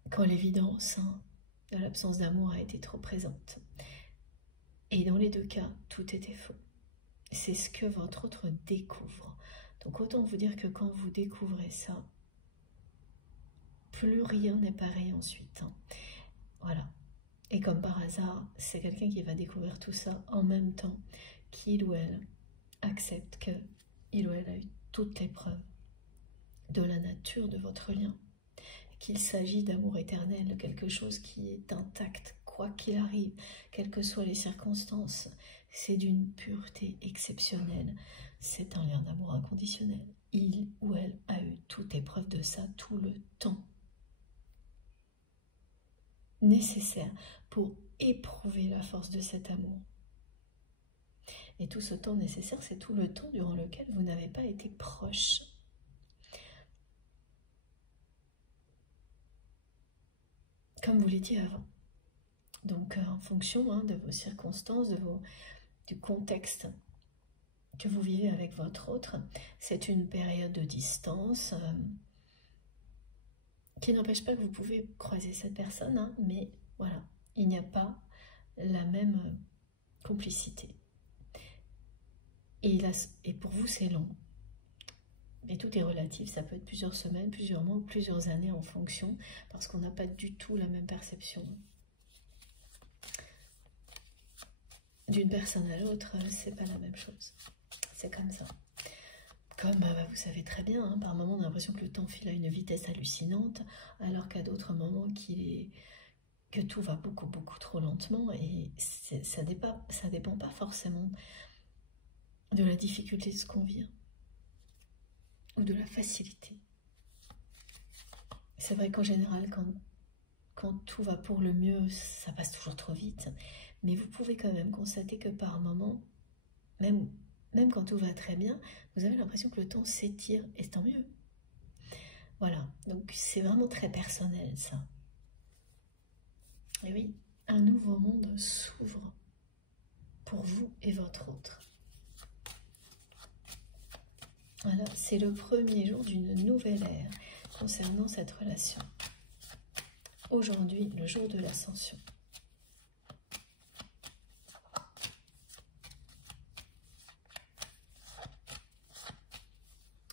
Quand l'évidence de l'absence d'amour a été trop présente. Et dans les deux cas, tout était faux. C'est ce que votre autre découvre. Donc autant vous dire que quand vous découvrez ça, plus rien n'est pareil ensuite. Voilà. Et comme par hasard, c'est quelqu'un qui va découvrir tout ça en même temps qu'il ou elle accepte qu'il ou elle a eu toutes les preuves de la nature de votre lien, qu'il s'agit d'amour éternel, quelque chose qui est intact, quoi qu'il arrive, quelles que soient les circonstances. C'est d'une pureté exceptionnelle. C'est un lien d'amour inconditionnel. Il ou elle a eu toutes les preuves de ça tout le temps nécessaire pour éprouver la force de cet amour. Et tout ce temps nécessaire, c'est tout le temps durant lequel vous n'avez pas été proche. Comme vous l'étiez avant. Donc en fonction de vos circonstances, du contexte que vous vivez avec votre autre, c'est une période de distance qui n'empêche pas que vous pouvez croiser cette personne, mais voilà, il n'y a pas la même complicité. Et pour vous, c'est long. Mais tout est relatif, ça peut être plusieurs semaines, plusieurs mois, plusieurs années en fonction, parce qu'on n'a pas du tout la même perception. D'une personne à l'autre, c'est pas la même chose. C'est comme ça. Comme vous savez très bien, par moments on a l'impression que le temps file à une vitesse hallucinante, alors qu'à d'autres moments que tout va beaucoup trop lentement, et ça dépend pas forcément de la difficulté de ce qu'on vit, ou de la facilité. C'est vrai qu'en général, quand quand tout va pour le mieux, ça passe toujours trop vite. Mais vous pouvez quand même constater que par moments, même quand tout va très bien, vous avez l'impression que le temps s'étire, et tant mieux. Voilà, donc c'est vraiment très personnel ça. Et oui, un nouveau monde s'ouvre pour vous et votre autre. Voilà, c'est le premier jour d'une nouvelle ère concernant cette relation. Aujourd'hui, le jour de l'ascension.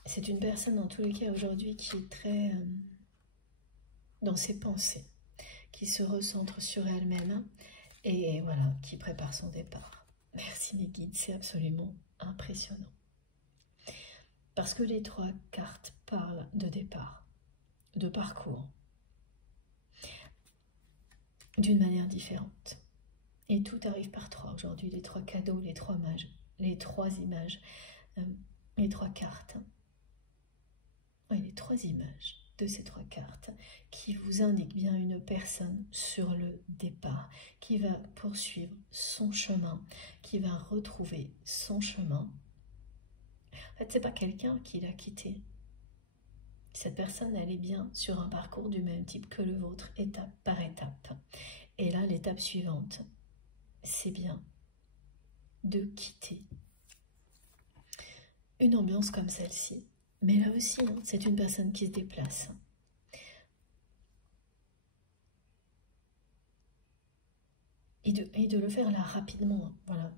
C'est une personne, en tous les cas, aujourd'hui, qui est très dans ses pensées, qui se recentre sur elle-même et voilà, qui prépare son départ. Merci mes guides, c'est absolument impressionnant. Parce que les 3 cartes parlent de départ, de parcours, d'une manière différente. Et tout arrive par 3 aujourd'hui, les 3 cadeaux, les 3 mages, les 3 images, les 3 cartes. Oui, les 3 images de ces 3 cartes qui vous indiquent bien une personne sur le départ, qui va poursuivre son chemin, qui va retrouver son chemin. En fait, c'est pas quelqu'un qui l'a quitté. Cette personne, elle est bien sur un parcours du même type que le vôtre, étape par étape. Et là, l'étape suivante, c'est bien de quitter une ambiance comme celle-ci. Mais là aussi, hein, c'est une personne qui se déplace. Et de le faire là rapidement. Hein, voilà.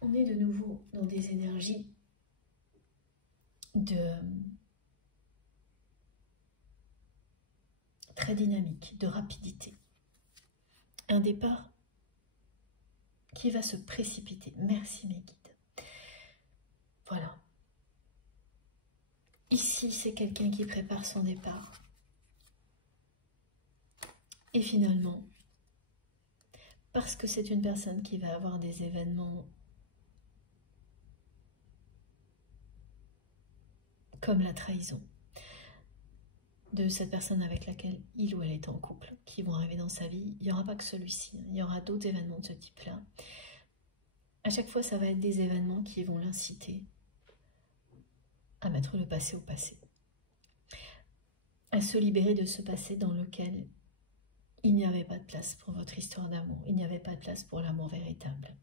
On est de nouveau dans des énergies très dynamiques, de rapidité. Un départ qui va se précipiter. Merci mes guides. Voilà. Ici, c'est quelqu'un qui prépare son départ. Et finalement, parce que c'est une personne qui va avoir des événements comme la trahison de cette personne avec laquelle il ou elle est en couple, qui vont arriver dans sa vie, il n'y aura pas que celui-ci, il y aura d'autres événements de ce type-là. À chaque fois, ça va être des événements qui vont l'inciter à mettre le passé au passé, à se libérer de ce passé dans lequel il n'y avait pas de place pour votre histoire d'amour, il n'y avait pas de place pour l'amour véritable.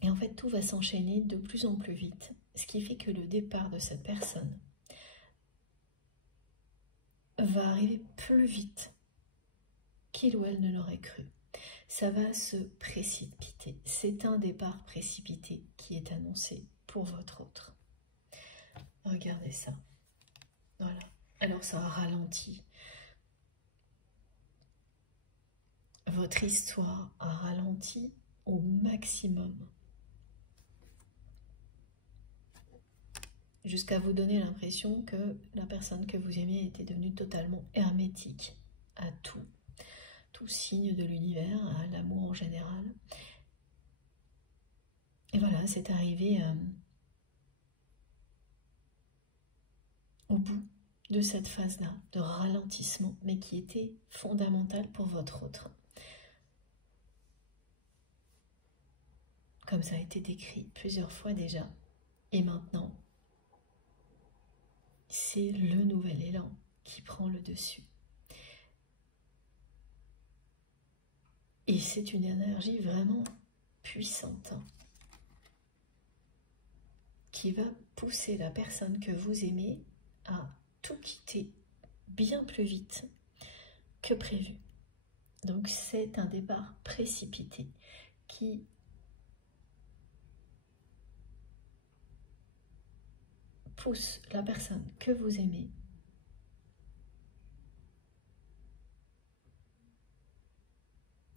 Et en fait, tout va s'enchaîner de plus en plus vite, ce qui fait que le départ de cette personne va arriver plus vite qu'il ou elle ne l'aurait cru. Ça va se précipiter. C'est un départ précipité qui est annoncé pour votre autre. Regardez ça. Voilà. Alors ça ralentit. Votre histoire a ralenti au maximum. Jusqu'à vous donner l'impression que la personne que vous aimiez était devenue totalement hermétique à tout signe de l'univers, à l'amour en général. Et voilà, c'est arrivé au bout de cette phase-là, de ralentissement, mais qui était fondamentale pour votre autre. Comme ça a été décrit plusieurs fois déjà. Et maintenant, c'est le nouvel élan qui prend le dessus. Et c'est une énergie vraiment puissante qui va pousser la personne que vous aimez à tout quitter bien plus vite que prévu. Donc c'est un départ précipité qui pousse la personne que vous aimez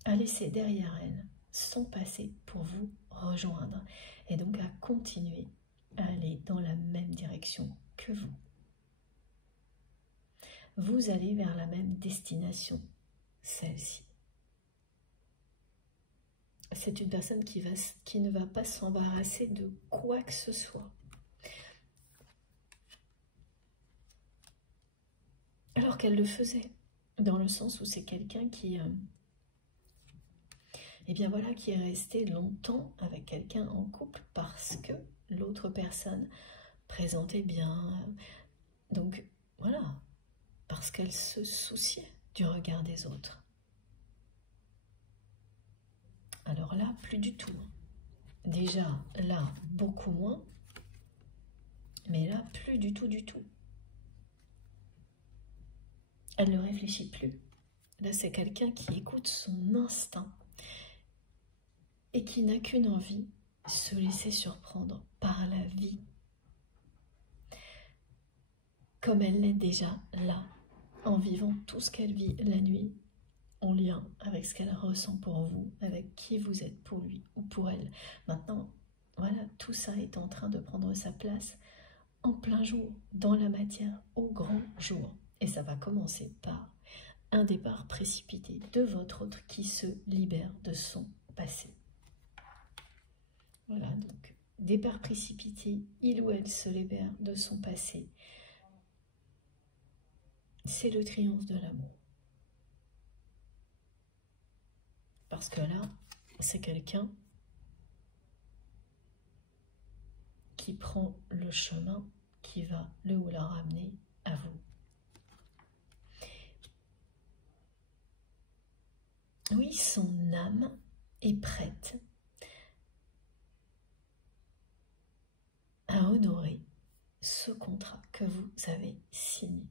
à laisser derrière elle son passé pour vous rejoindre et donc à continuer à aller dans la même direction que vous. Vous allez vers la même destination, celle-ci. C'est une personne qui ne va pas s'embarrasser de quoi que ce soit. Alors qu'elle le faisait dans le sens où c'est quelqu'un qui, eh bien voilà, qui est resté longtemps avec quelqu'un en couple parce que l'autre personne présentait bien. Donc voilà, parce qu'elle se souciait du regard des autres. Alors là, plus du tout. Déjà, là, beaucoup moins. Mais là, plus du tout, du tout. Elle ne réfléchit plus. Là, c'est quelqu'un qui écoute son instinct et qui n'a qu'une envie, se laisser surprendre par la vie. Comme elle l'est déjà là, en vivant tout ce qu'elle vit la nuit, en lien avec ce qu'elle ressent pour vous, avec qui vous êtes pour lui ou pour elle. Maintenant, voilà, tout ça est en train de prendre sa place en plein jour, dans la matière, au grand jour. Et ça va commencer par un départ précipité de votre autre qui se libère de son passé. Voilà, donc départ précipité, il ou elle se libère de son passé. C'est le triomphe de l'amour. Parce que là, c'est quelqu'un qui prend le chemin qui va le ou la ramener à vous. Oui, son âme est prête à honorer ce contrat que vous avez signé,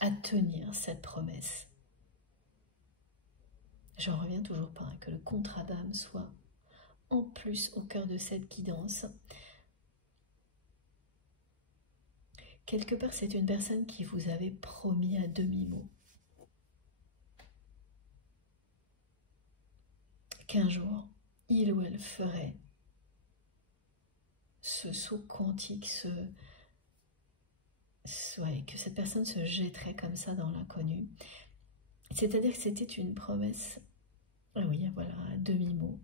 à tenir cette promesse. J'en reviens toujours pas, que le contrat d'âme soit en plus au cœur de cette guidance. Quelque part, c'est une personne qui vous avait promis à demi-mot qu'un jour, il ou elle ferait ce saut quantique, que cette personne se jetterait comme ça dans l'inconnu. C'est-à-dire que c'était une promesse, oui, voilà, à demi-mot.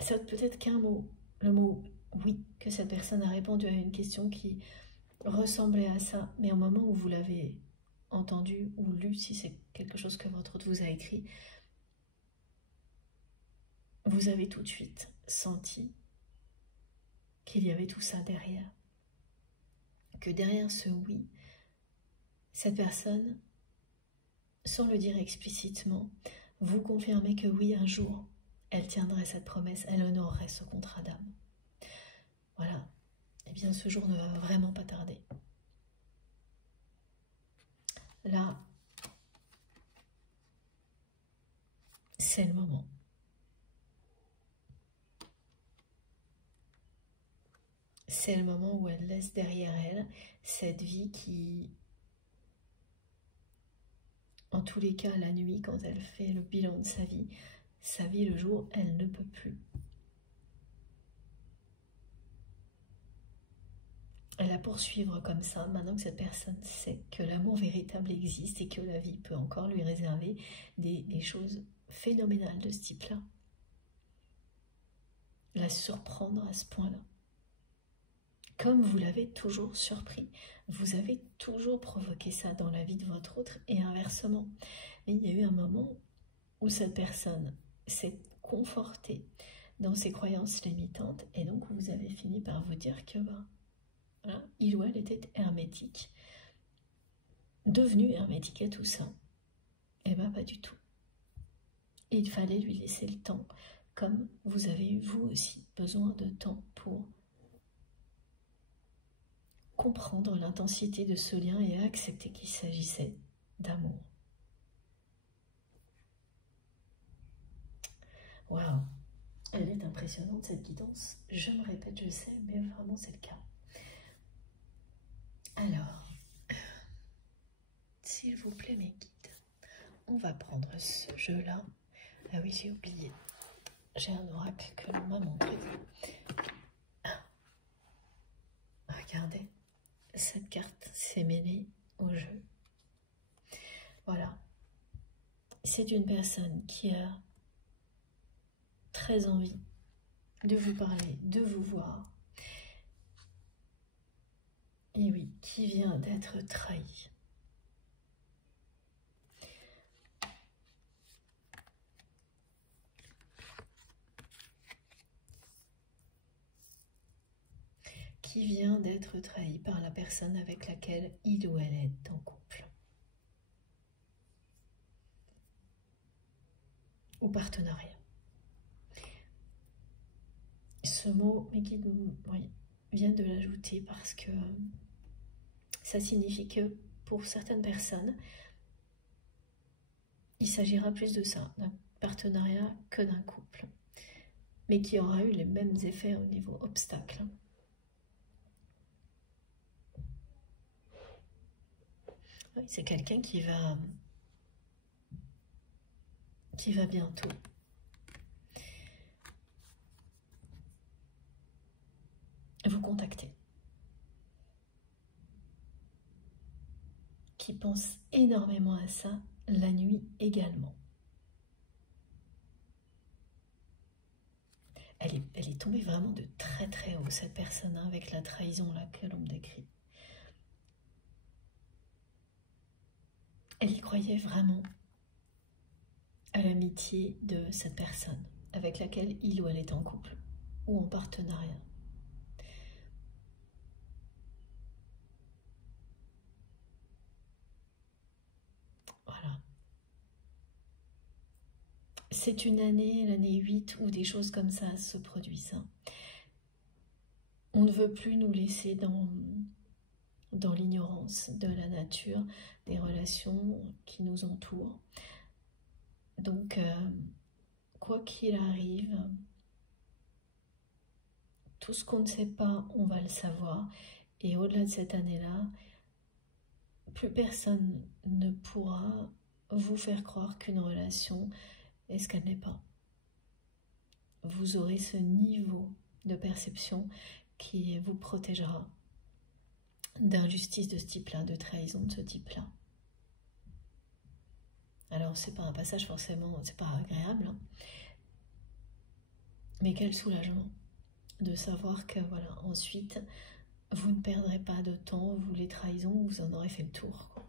Ça peut être qu'un mot, le mot oui, que cette personne a répondu à une question qui ressemblait à ça, mais au moment où vous l'avez entendu ou lu, si c'est quelque chose que votre autre vous a écrit, vous avez tout de suite senti qu'il y avait tout ça derrière. Que derrière ce oui, cette personne, sans le dire explicitement, vous confirmez que oui, un jour, elle tiendrait cette promesse, elle honorerait ce contrat d'âme. Voilà. Eh bien, ce jour ne va vraiment pas tarder. Là, c'est le moment. C'est le moment où elle laisse derrière elle cette vie qui, en tous les cas, la nuit, quand elle fait le bilan de sa vie le jour, elle ne peut plus. Elle la poursuivre comme ça, maintenant que cette personne sait que l'amour véritable existe et que la vie peut encore lui réserver des choses phénoménales de ce type-là. La surprendre à ce point-là. Comme vous l'avez toujours surpris, vous avez toujours provoqué ça dans la vie de votre autre et inversement. Mais il y a eu un moment où cette personne s'est confortée dans ses croyances limitantes et donc vous avez fini par vous dire que voilà, il ou elle était hermétique, devenu hermétique à tout ça. Eh bien pas du tout. Il fallait lui laisser le temps, comme vous avez eu vous aussi besoin de temps pour comprendre l'intensité de ce lien et accepter qu'il s'agissait d'amour. Waouh, elle est impressionnante cette guidance. Je me répète, je sais, mais vraiment c'est le cas. Alors, s'il vous plaît mes guides, on va prendre ce jeu-là. Ah oui, j'ai oublié. J'ai un oracle que l'on m'a montré. Regardez, cette carte s'est mêlée au jeu. Voilà. C'est une personne qui a très envie de vous parler, de vous voir. Et oui, qui vient d'être trahi. Qui vient d'être trahi par la personne avec laquelle il ou elle est en couple. Ou partenariat. Ce mot, mes guides viennent de l'ajouter parce que ça signifie que pour certaines personnes, il s'agira plus de ça, d'un partenariat que d'un couple, mais qui aura eu les mêmes effets au niveau obstacle. Oui, c'est quelqu'un qui va bientôt vous contacter, qui pense énormément à ça la nuit également. Elle est tombée vraiment de très très haut, cette personne, hein, avec la trahison là que l'on décrit. Elle y croyait vraiment à l'amitié de cette personne avec laquelle il ou elle est en couple ou en partenariat. Voilà. C'est une année, l'année 8, où des choses comme ça se produisent. On ne veut plus nous laisser dans l'ignorance de la nature, des relations qui nous entourent. Donc, quoi qu'il arrive, tout ce qu'on ne sait pas, on va le savoir. Et au-delà de cette année-là, plus personne ne pourra vous faire croire qu'une relation est ce qu'elle n'est pas. Vous aurez ce niveau de perception qui vous protégera d'injustice de ce type-là, de trahison de ce type-là. Alors, c'est pas un passage forcément, c'est pas agréable, hein, mais quel soulagement de savoir que, voilà, ensuite, vous ne perdrez pas de temps, vous les trahisons, vous en aurez fait le tour, quoi.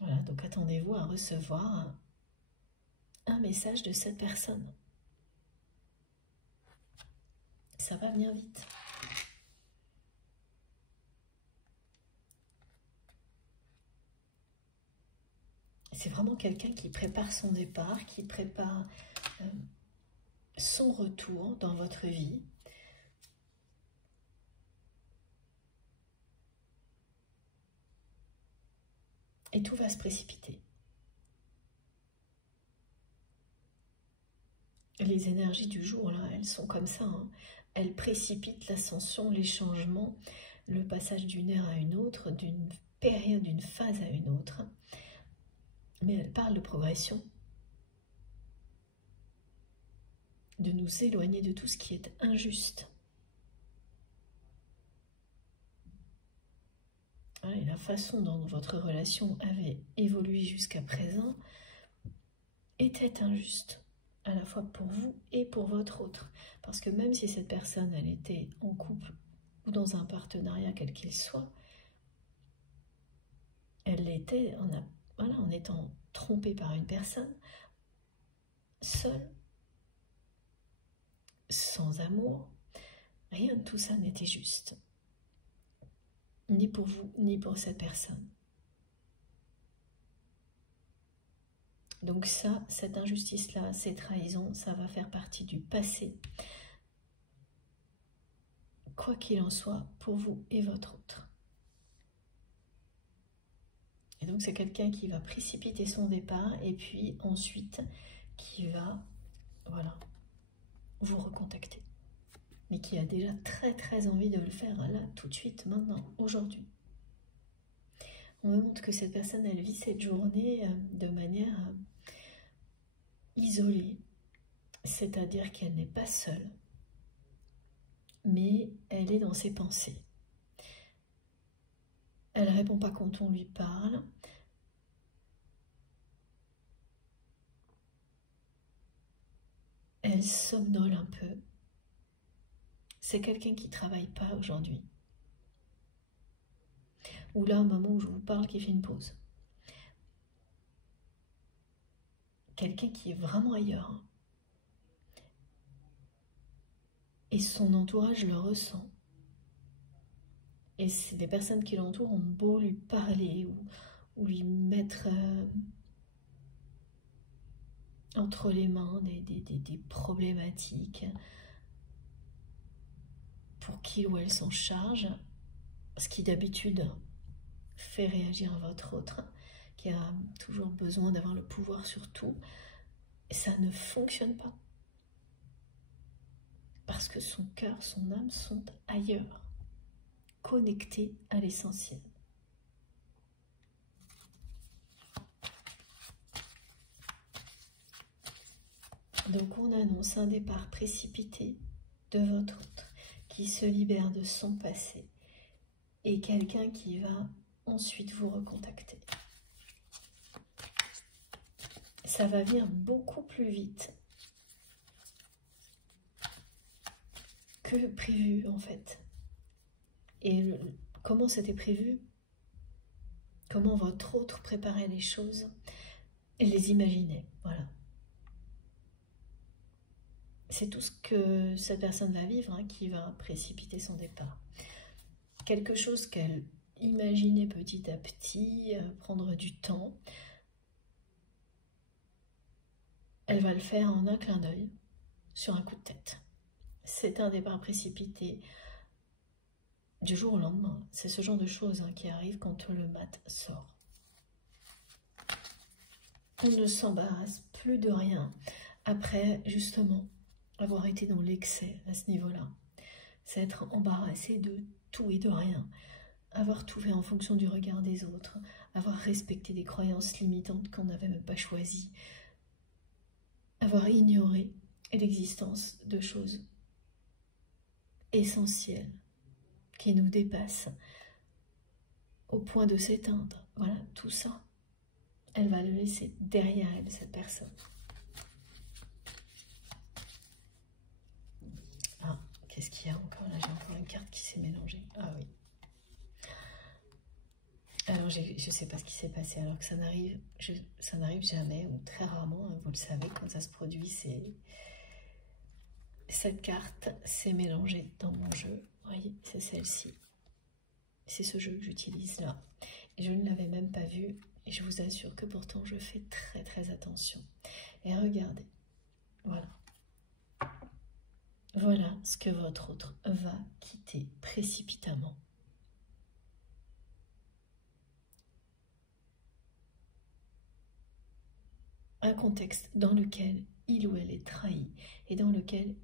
Voilà, donc attendez-vous à recevoir un message de cette personne. Ça va venir vite. C'est vraiment quelqu'un qui prépare son départ, qui prépare son retour dans votre vie. Et tout va se précipiter. Les énergies du jour, là, elles sont comme ça, hein. Elles précipitent l'ascension, les changements, le passage d'une ère à une autre, d'une période, d'une phase à une autre. Mais elles parlent de progression, de nous éloigner de tout ce qui est injuste. Et la façon dont votre relation avait évolué jusqu'à présent était injuste, à la fois pour vous et pour votre autre. Parce que même si cette personne, elle était en couple ou dans un partenariat quel qu'il soit, elle l'était en étant trompée par une personne, seule, sans amour. Rien de tout ça n'était juste. Ni pour vous, ni pour cette personne. Donc ça, cette injustice-là, ces trahisons, ça va faire partie du passé. Quoi qu'il en soit, pour vous et votre autre. Et donc c'est quelqu'un qui va précipiter son départ et puis ensuite qui va, voilà, vous recontacter. Mais qui a déjà très très envie de le faire là, tout de suite, maintenant, aujourd'hui. On me montre que cette personne, elle vit cette journée de manière isolée, c'est-à-dire qu'elle n'est pas seule, mais elle est dans ses pensées. Elle ne répond pas quand on lui parle. Elle somnole un peu. c'est quelqu'un qui ne travaille pas aujourd'hui. Ou là, au moment où je vous parle, qui fait une pause. Quelqu'un qui est vraiment ailleurs. Hein. Et son entourage le ressent. Et les personnes qui l'entourent ont beau lui parler ou lui mettre entre les mains des problématiques pour qu'il ou elle s'en charge, ce qui d'habitude fait réagir votre autre, qui a toujours besoin d'avoir le pouvoir sur tout, ça ne fonctionne pas. Parce que son cœur, son âme sont ailleurs, connectés à l'essentiel. Donc on annonce un départ précipité de votre autre, qui se libère de son passé, et quelqu'un qui va ensuite vous recontacter. Ça va venir beaucoup plus vite que prévu en fait. Et comment c'était prévu? Comment votre autre préparait les choses et les imaginait, voilà. C'est tout ce que cette personne va vivre hein, qui va précipiter son départ. Quelque chose qu'elle imaginait petit à petit, prendre du temps, elle va le faire en un clin d'œil, sur un coup de tête. C'est un départ précipité du jour au lendemain. C'est ce genre de choses hein, qui arrive quand le mat sort. On ne s'embarrasse plus de rien après justement avoir été dans l'excès à ce niveau-là. C'est être embarrassé de tout et de rien. Avoir tout fait en fonction du regard des autres. Avoir respecté des croyances limitantes qu'on n'avait même pas choisies. Avoir ignoré l'existence de choses essentielles qui nous dépassent au point de s'éteindre. Voilà, tout ça, elle va le laisser derrière elle, cette personne. Ah, qu'est-ce qu'il y a encore là? J'ai encore une carte qui s'est mélangée. Ah oui. Alors, je ne sais pas ce qui s'est passé, alors que ça n'arrive jamais, ou très rarement, hein, vous le savez, quand ça se produit, cette carte s'est mélangée dans mon jeu. Vous voyez, c'est celle-ci. C'est ce jeu que j'utilise là. Et je ne l'avais même pas vu, et je vous assure que pourtant, je fais très très attention. Et regardez, voilà. Voilà ce que votre autre va quitter précipitamment. Un contexte dans lequel il ou elle est trahi et dans lequel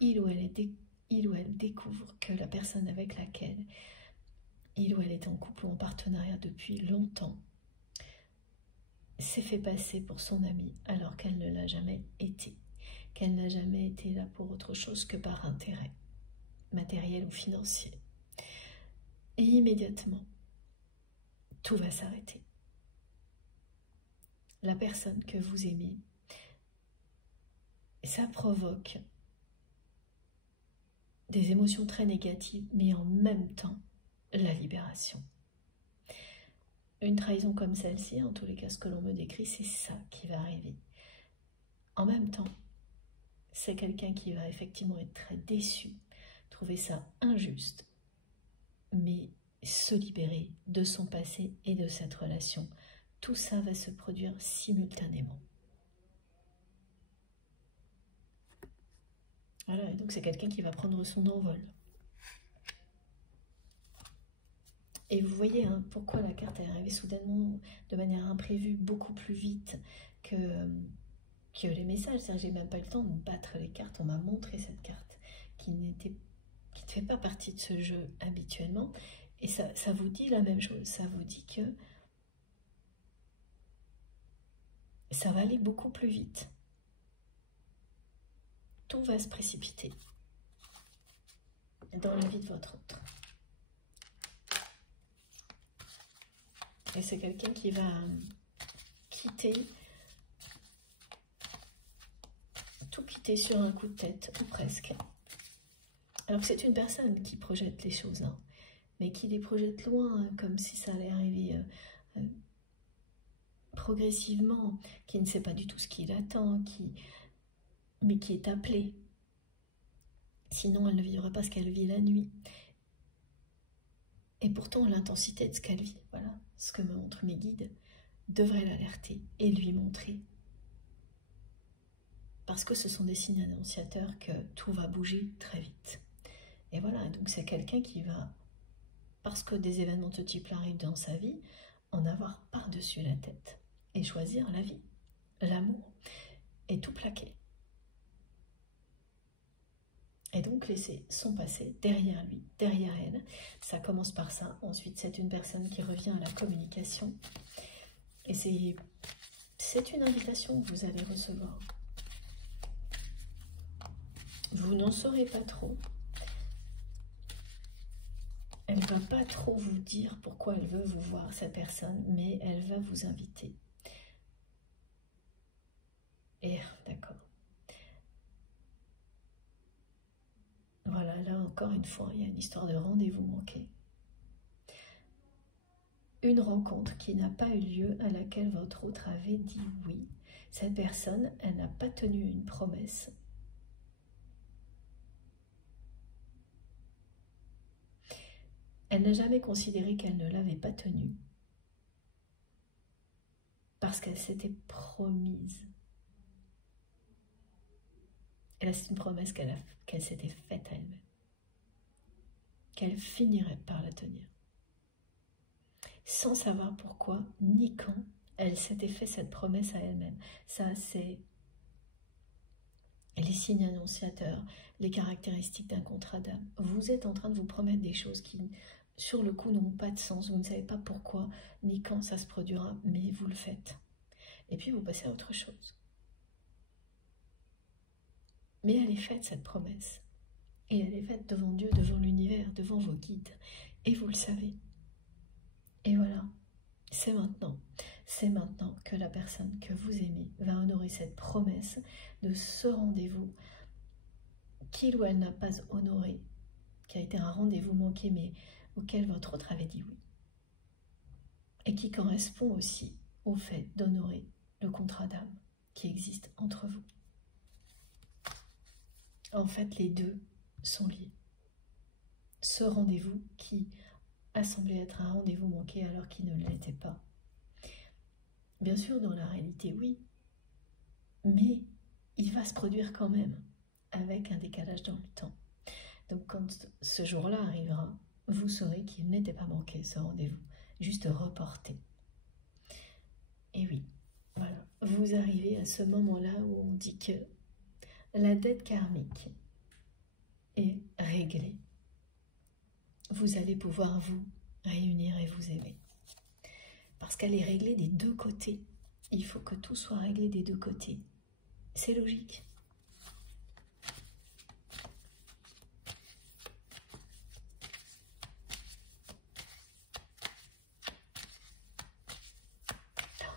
il ou elle découvre que la personne avec laquelle il ou elle est en couple ou en partenariat depuis longtemps s'est fait passer pour son amie alors qu'elle ne l'a jamais été, qu'elle n'a jamais été là pour autre chose que par intérêt, matériel ou financier. Et immédiatement, tout va s'arrêter. La personne que vous aimez, ça provoque des émotions très négatives, mais en même temps, la libération. Une trahison comme celle-ci, en tous les cas, ce que l'on me décrit, c'est ça qui va arriver. En même temps, c'est quelqu'un qui va effectivement être très déçu, trouver ça injuste, mais se libérer de son passé et de cette relation. Tout ça va se produire simultanément. Voilà, et donc c'est quelqu'un qui va prendre son envol. Et vous voyez hein, pourquoi la carte est arrivée soudainement, de manière imprévue, beaucoup plus vite que les messages. C'est-à-dire que j'ai même pas eu le temps de battre les cartes. On m'a montré cette carte qui ne fait pas partie de ce jeu habituellement. Et ça vous dit la même chose. Ça vous dit que ça va aller beaucoup plus vite. Tout va se précipiter dans la vie de votre autre. Et c'est quelqu'un qui va tout quitter sur un coup de tête, ou presque. Alors c'est une personne qui projette les choses, hein, mais qui les projette loin, hein, comme si ça allait arriver progressivement, qui ne sait pas du tout ce qu'il attend, mais qui est appelée. Sinon, elle ne vivrait pas ce qu'elle vit la nuit. Et pourtant, l'intensité de ce qu'elle vit, voilà, ce que me montrent mes guides, devrait l'alerter et lui montrer. Parce que ce sont des signes annonciateurs que tout va bouger très vite. Et voilà, donc c'est quelqu'un qui va, parce que des événements de ce type arrivent dans sa vie, en avoir par-dessus la tête et choisir la vie, l'amour, et tout plaquer. Et donc laisser son passé derrière lui, derrière elle. Ça commence par ça. Ensuite, c'est une personne qui revient à la communication. Et c'est une invitation que vous allez recevoir. Vous n'en saurez pas trop. Elle ne va pas trop vous dire pourquoi elle veut vous voir, cette personne, mais elle va vous inviter. Et d'accord. Voilà, là encore une fois, il y a une histoire de rendez-vous manqué. Une rencontre qui n'a pas eu lieu, à laquelle votre autre avait dit oui. Cette personne, elle n'a pas tenu une promesse. Elle n'a jamais considéré qu'elle ne l'avait pas tenue. Parce qu'elle s'était promise. Et là, c'est une promesse qu'elle s'était faite à elle-même. Qu'elle finirait par la tenir. Sans savoir pourquoi, ni quand, elle s'était fait cette promesse à elle-même. Ça, c'est les signes annonciateurs, les caractéristiques d'un contrat d'âme. Vous êtes en train de vous promettre des choses qui, sur le coup, n'ont pas de sens. Vous ne savez pas pourquoi, ni quand ça se produira, mais vous le faites. Et puis, vous passez à autre chose. Mais elle est faite, cette promesse. Et elle est faite devant Dieu, devant l'univers, devant vos guides. Et vous le savez. Et voilà, c'est maintenant. C'est maintenant que la personne que vous aimez va honorer cette promesse de ce rendez-vous qu'il ou elle n'a pas honoré, qui a été un rendez-vous manqué, mais auquel votre autre avait dit oui. Et qui correspond aussi au fait d'honorer le contrat d'âme qui existe entre vous. En fait, les deux sont liés. Ce rendez-vous qui a semblé être un rendez-vous manqué alors qu'il ne l'était pas. Bien sûr, dans la réalité, oui, mais il va se produire quand même, avec un décalage dans le temps. Donc quand ce jour-là arrivera, vous saurez qu'il n'était pas manqué, ce rendez-vous, juste reporté. Et oui, voilà, vous arrivez à ce moment-là où on dit que la dette karmique est réglée. Vous allez pouvoir vous réunir et vous aimer. Parce qu'elle est réglée des deux côtés. Il faut que tout soit réglé des deux côtés. C'est logique.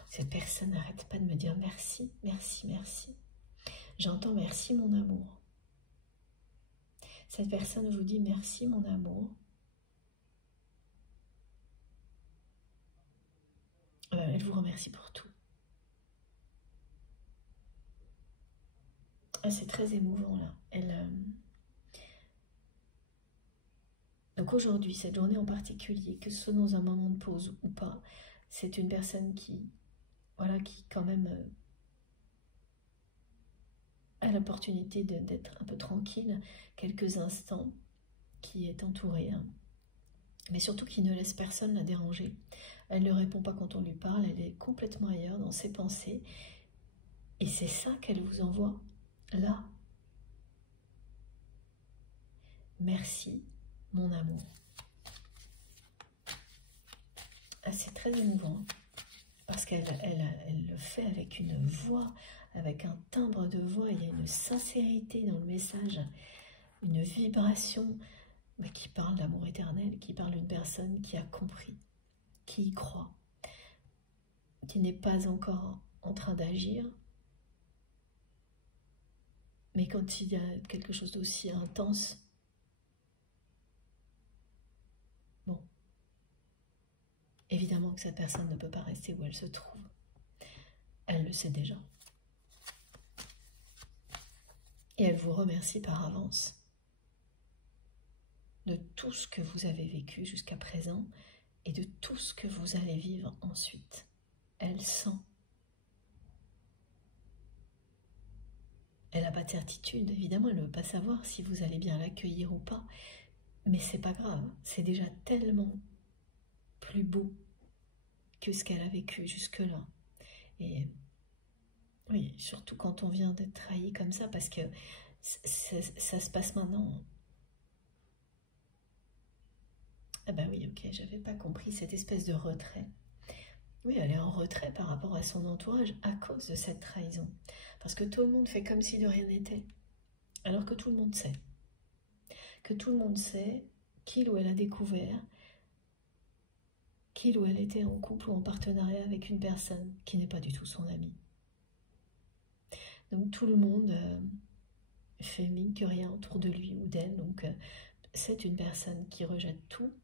Cette personne n'arrête pas de me dire merci, merci, merci. J'entends merci mon amour. Cette personne vous dit merci mon amour. Elle vous remercie pour tout. C'est très émouvant là. Donc aujourd'hui, cette journée en particulier, que ce soit dans un moment de pause ou pas, c'est une personne qui, voilà, qui quand même a l'opportunité d'être un peu tranquille quelques instants, qui est entourée, hein, mais surtout qui ne laisse personne la déranger. Elle ne répond pas quand on lui parle, elle est complètement ailleurs dans ses pensées, et c'est ça qu'elle vous envoie là. Merci, mon amour. Ah, c'est très émouvant, parce qu'elle le fait avec une voix, avec un timbre de voix, il y a une sincérité dans le message, une vibration qui parle d'amour éternel, qui parle d'une personne qui a compris, qui y croit, qui n'est pas encore en train d'agir, mais quand il y a quelque chose d'aussi intense, Évidemment que cette personne ne peut pas rester où elle se trouve. Elle le sait déjà. Et elle vous remercie par avance de tout ce que vous avez vécu jusqu'à présent et de tout ce que vous allez vivre ensuite. Elle sent. Elle n'a pas de certitude, évidemment, elle ne veut pas savoir si vous allez bien l'accueillir ou pas. Mais c'est pas grave, c'est déjà tellement plus beau que ce qu'elle a vécu jusque-là. Et oui, surtout quand on vient d'être trahi comme ça, parce que ça se passe maintenant. Ah bah oui, ok, j'avais pas compris cette espèce de retrait. Oui, elle est en retrait par rapport à son entourage à cause de cette trahison. Parce que tout le monde fait comme si de rien n'était. Alors que tout le monde sait. Que tout le monde sait qu'il ou elle a découvert qu'il ou elle était en couple ou en partenariat avec une personne qui n'est pas du tout son ami. Donc tout le monde fait mine que rien autour de lui ou d'elle. Donc c'est une personne qui rejette tout,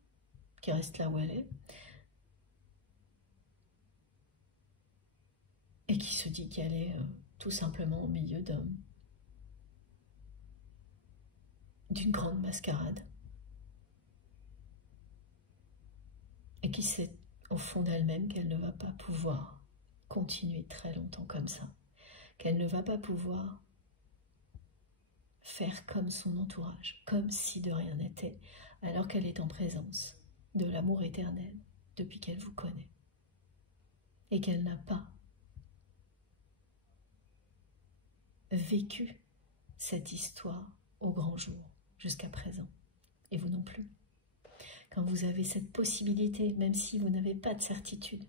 qui reste là où elle est, et qui se dit qu'elle est tout simplement au milieu d'une grande mascarade. Et qui sait au fond d'elle-même qu'elle ne va pas pouvoir continuer très longtemps comme ça. Qu'elle ne va pas pouvoir faire comme son entourage, comme si de rien n'était, alors qu'elle est en présence de l'amour éternel depuis qu'elle vous connaît. Et qu'elle n'a pas vécu cette histoire au grand jour jusqu'à présent. Et vous non plus. Quand vous avez cette possibilité, même si vous n'avez pas de certitude,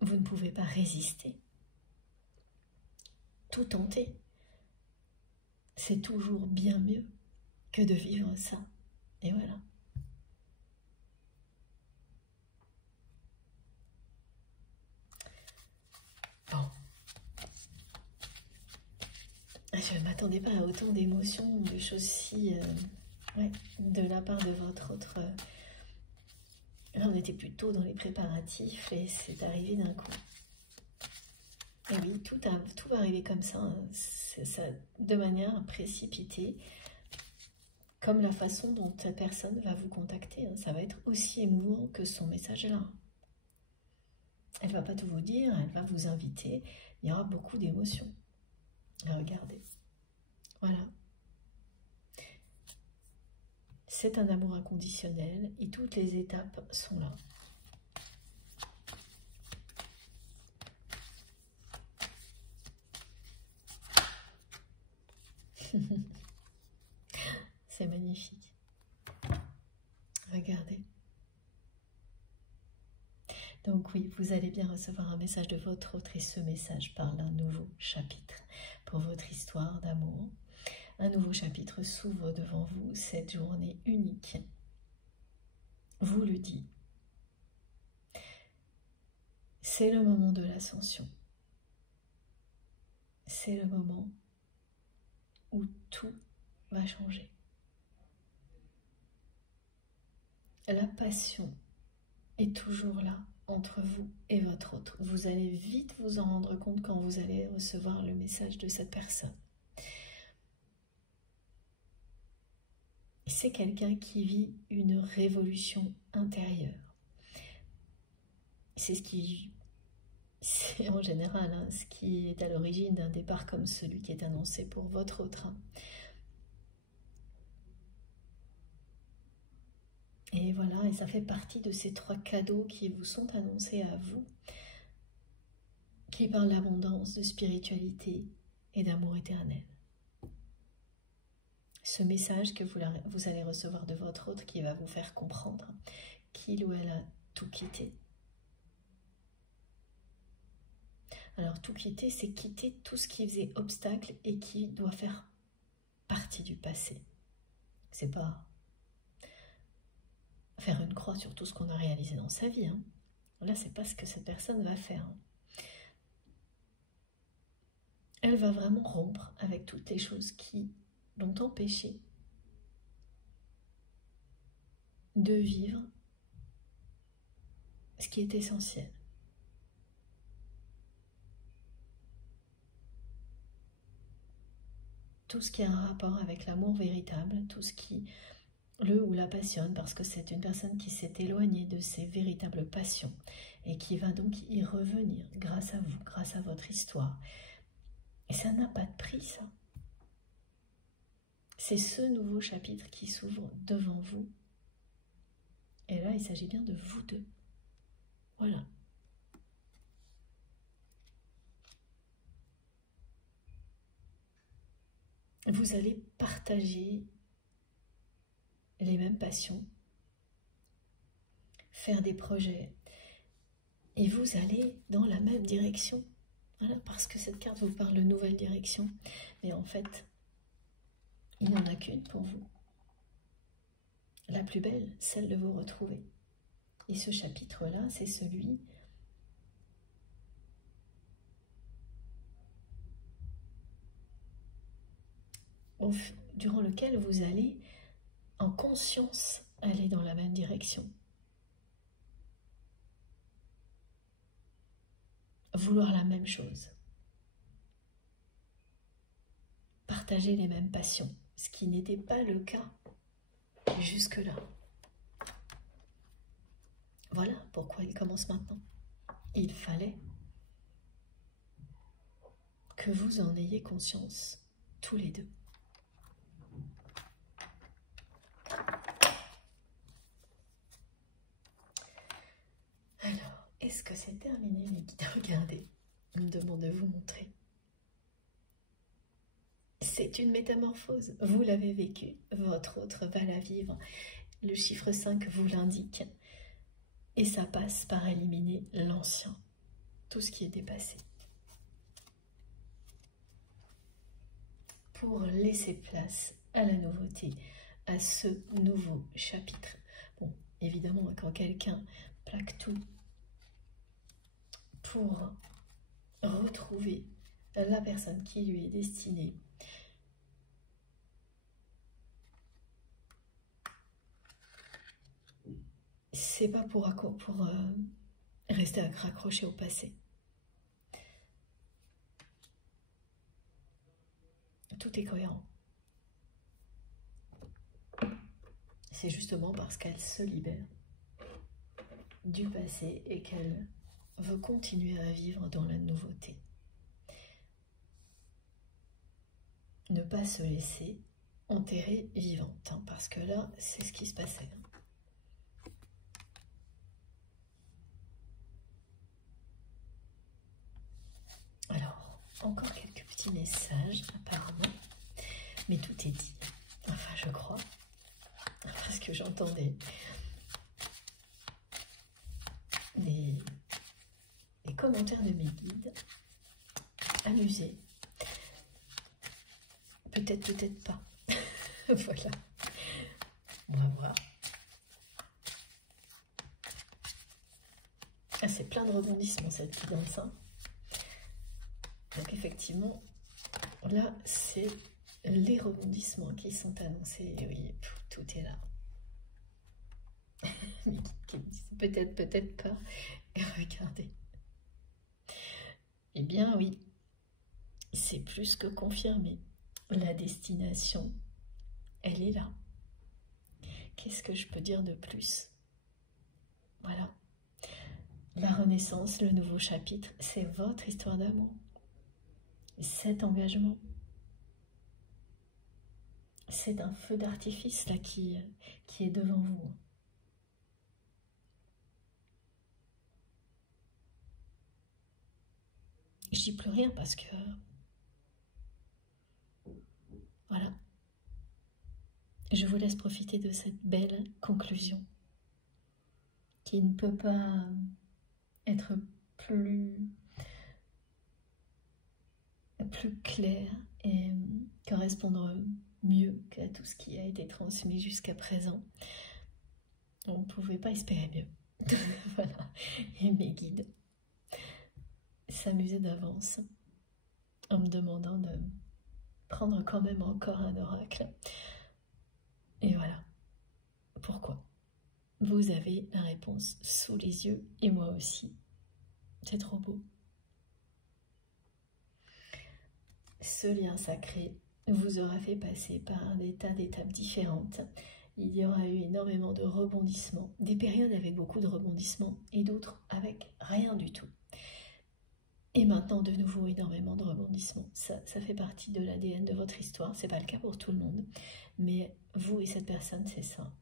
vous ne pouvez pas résister. Tout tenter, c'est toujours bien mieux que de vivre ça. Et voilà. Bon. Je ne m'attendais pas à autant d'émotions, de choses si... ouais, de la part de votre autre... Là, on était plutôt dans les préparatifs et c'est arrivé d'un coup. Et oui, tout va arriver comme ça, hein. Ça, de manière précipitée, comme la façon dont cette personne va vous contacter. Hein. Ça va être aussi émouvant que son message là. Elle ne va pas tout vous dire, elle va vous inviter. Il y aura beaucoup d'émotions. Regardez. Voilà. C'est un amour inconditionnel et toutes les étapes sont là. C'est magnifique. Regardez. Donc oui, vous allez bien recevoir un message de votre autre et ce message parle d'un nouveau chapitre pour votre histoire d'amour. Un nouveau chapitre s'ouvre devant vous, cette journée unique vous le dit. C'est le moment de l'ascension. C'est le moment où tout va changer. La passion est toujours là entre vous et votre autre. Vous allez vite vous en rendre compte quand vous allez recevoir le message de cette personne. C'est quelqu'un qui vit une révolution intérieure. C'est ce qui, c'est en général hein, ce qui est à l'origine d'un départ comme celui qui est annoncé pour votre autre. Et voilà, et ça fait partie de ces 3 cadeaux qui vous sont annoncés à vous, qui parlent d'abondance, de spiritualité et d'amour éternel. Ce message que vous allez recevoir de votre autre qui va vous faire comprendre qu'il ou elle a tout quitté. Alors tout quitter, c'est quitter tout ce qui faisait obstacle et qui doit faire partie du passé. C'est pas faire une croix sur tout ce qu'on a réalisé dans sa vie. Hein. Là, c'est pas ce que cette personne va faire. Hein. Elle va vraiment rompre avec toutes les choses qui l'ont empêché de vivre ce qui est essentiel. Tout ce qui a un rapport avec l'amour véritable, tout ce qui le ou la passionne, parce que c'est une personne qui s'est éloignée de ses véritables passions et qui va donc y revenir grâce à vous, grâce à votre histoire. Et ça n'a pas de prix, ça. C'est ce nouveau chapitre qui s'ouvre devant vous. Et là, il s'agit bien de vous deux. Voilà. Vous allez partager les mêmes passions, faire des projets, et vous allez dans la même direction. Voilà, parce que cette carte vous parle de nouvelle direction. Mais en fait, il n'y en a qu'une pour vous. La plus belle, celle de vous retrouver. Et ce chapitre-là, c'est celui durant lequel vous allez, en conscience, aller dans la même direction. Vouloir la même chose. Partager les mêmes passions, ce qui n'était pas le cas jusque-là. Voilà pourquoi il commence maintenant. Il fallait que vous en ayez conscience, tous les deux. Alors, est-ce que c'est terminé les guides? Regardez, on me demande de vous montrer. C'est une métamorphose, vous l'avez vécu, votre autre va la vivre. Le chiffre 5 vous l'indique. Et ça passe par éliminer l'ancien, tout ce qui était passé. Pour laisser place à la nouveauté, à ce nouveau chapitre. Bon, évidemment, quand quelqu'un plaque tout pour retrouver la personne qui lui est destinée, c'est pas pour rester accroché au passé. Tout est cohérent. C'est justement parce qu'elle se libère du passé et qu'elle veut continuer à vivre dans la nouveauté. Ne pas se laisser enterrer vivante, hein, parce que là, c'est ce qui se passait. Alors, encore quelques petits messages, apparemment, mais tout est dit. Enfin, je crois, parce que j'entendais des commentaires de mes guides amusés. Peut-être, peut-être pas. Voilà. On va voir. Ah, c'est plein de rebondissements cette guidance. Hein. Donc effectivement, là, c'est les rebondissements qui sont annoncés. Et oui, tout est là. Mais qui me disent peut-être, peut-être pas. Et regardez. Eh bien oui, c'est plus que confirmé. La destination, elle est là. Qu'est-ce que je peux dire de plus? Voilà. La renaissance, le nouveau chapitre, c'est votre histoire d'amour. Cet engagement, c'est un feu d'artifice là qui est devant vous. Je dis plus rien parce que voilà. Je vous laisse profiter de cette belle conclusion qui ne peut pas être plus claire et correspondre mieux qu'à tout ce qui a été transmis jusqu'à présent. On ne pouvait pas espérer mieux. Voilà. Et mes guides s'amusaient d'avance en me demandant de prendre quand même encore un oracle. Et voilà. Pourquoi? vous avez la réponse sous les yeux, et moi aussi. C'est trop beau. Ce lien sacré vous aura fait passer par des tas d'étapes différentes. Il y aura eu énormément de rebondissements, des périodes avec beaucoup de rebondissements et d'autres avec rien du tout. Et maintenant, de nouveau, énormément de rebondissements. Ça fait partie de l'ADN de votre histoire. C'est pas le cas pour tout le monde, mais vous et cette personne, c'est ça.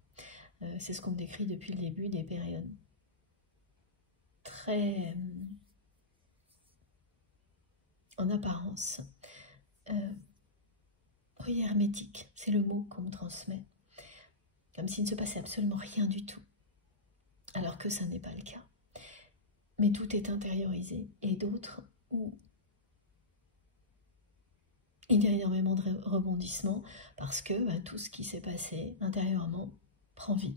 C'est ce qu'on décrit depuis le début, des périodes très, en apparence, oui, hermétique, c'est le mot qu'on me transmet. Comme s'il ne se passait absolument rien du tout, alors que ça n'est pas le cas. Mais tout est intériorisé, et d'autres où il y a énormément de rebondissements, parce que tout ce qui s'est passé intérieurement prend vie.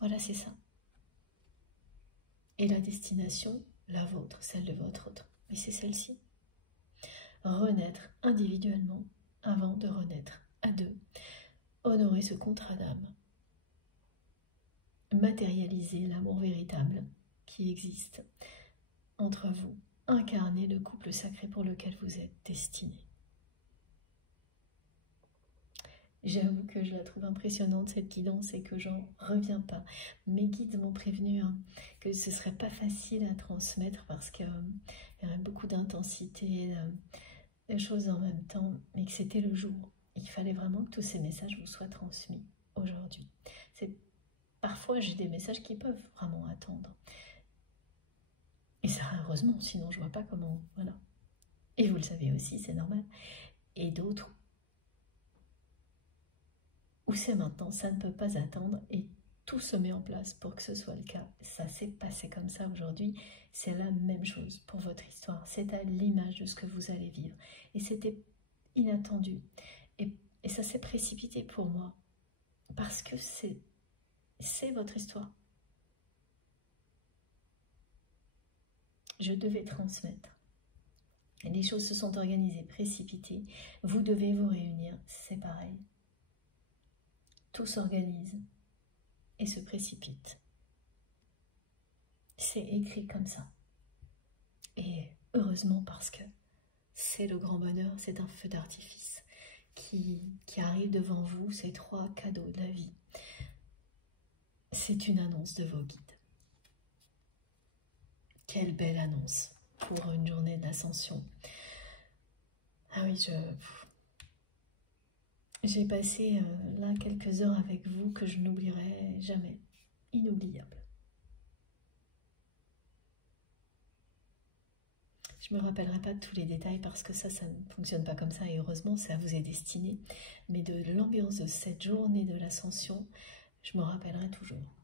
Voilà, c'est ça. Et la destination, la vôtre, celle de votre autre, mais c'est celle-ci. Renaître individuellement avant de renaître à deux. Honorer ce contrat d'âme. Matérialiser l'amour véritable qui existe entre vous. Incarner le couple sacré pour lequel vous êtes destiné. J'avoue que je la trouve impressionnante cette guidance et que j'en reviens pas. Mes guides m'ont prévenu que ce serait pas facile à transmettre parce qu'il y aurait beaucoup d'intensité, de choses en même temps, mais que c'était le jour. Il fallait vraiment que tous ces messages vous soient transmis aujourd'hui. Parfois j'ai des messages qui peuvent vraiment attendre. Et ça, heureusement, sinon je vois pas comment... Voilà. Et vous le savez aussi, c'est normal. Et d'autres où c'est maintenant, ça ne peut pas attendre et tout se met en place pour que ce soit le cas. Ça s'est passé comme ça aujourd'hui, c'est la même chose pour votre histoire. C'est à l'image de ce que vous allez vivre. Et c'était inattendu. Et ça s'est précipité pour moi parce que c'est votre histoire. Je devais transmettre. Et les choses se sont organisées, précipitées. Vous devez vous réunir, c'est pareil. Tout s'organise et se précipite. C'est écrit comme ça. Et heureusement parce que c'est le grand bonheur, c'est un feu d'artifice qui arrive devant vous, ces 3 cadeaux de la vie. C'est une annonce de vos guides. Quelle belle annonce pour une journée d'ascension. Ah oui, j'ai passé là quelques heures avec vous que je n'oublierai jamais. Inoubliable. Je ne me rappellerai pas de tous les détails parce que ça ne fonctionne pas comme ça et heureusement ça vous est destiné. Mais de l'ambiance de cette journée de l'ascension, je me rappellerai toujours.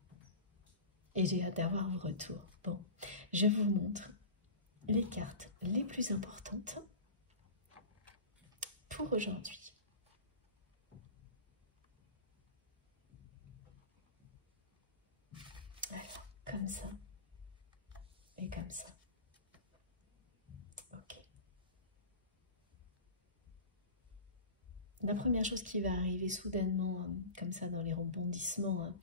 Et j'ai hâte d'avoir vos retours. Bon, je vous montre les cartes les plus importantes pour aujourd'hui. Alors, comme ça et comme ça. Ok. La première chose qui va arriver soudainement, comme ça dans les rebondissements,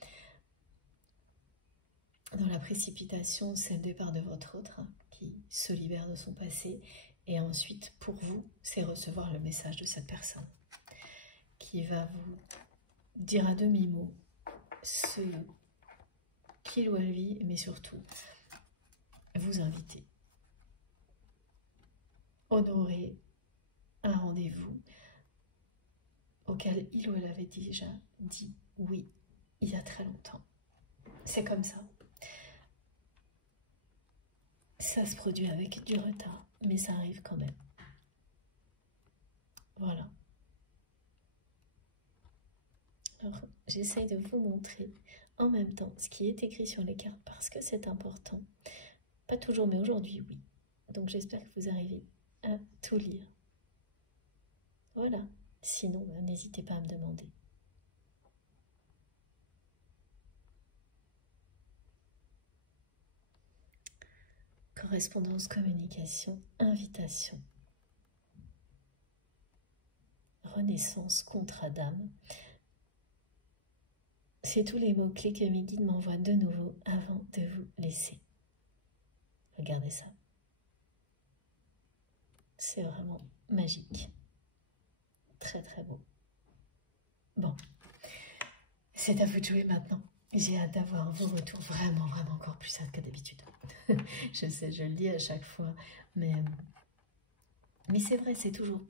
dans la précipitation, c'est le départ de votre autre qui se libère de son passé. Et ensuite, pour vous, c'est recevoir le message de cette personne qui va vous dire à demi-mot ce qu'il ou elle vit, mais surtout vous inviter. Honorer un rendez-vous auquel il ou elle avait déjà dit oui il y a très longtemps. C'est comme ça. Ça se produit avec du retard, mais ça arrive quand même. Voilà. Alors, j'essaye de vous montrer en même temps ce qui est écrit sur les cartes parce que c'est important. Pas toujours, mais aujourd'hui, oui. Donc, j'espère que vous arrivez à tout lire. Voilà. Sinon, n'hésitez pas à me demander. Correspondance, communication, invitation. Renaissance, contrat d'âme. C'est tous les mots-clés que mes guides m'envoient de nouveau avant de vous laisser. Regardez ça. C'est vraiment magique. Très très beau. Bon, c'est à vous de jouer maintenant. J'ai hâte d'avoir vos retours, vraiment encore plus hâte que d'habitude. Je sais, je le dis à chaque fois, mais c'est vrai, c'est toujours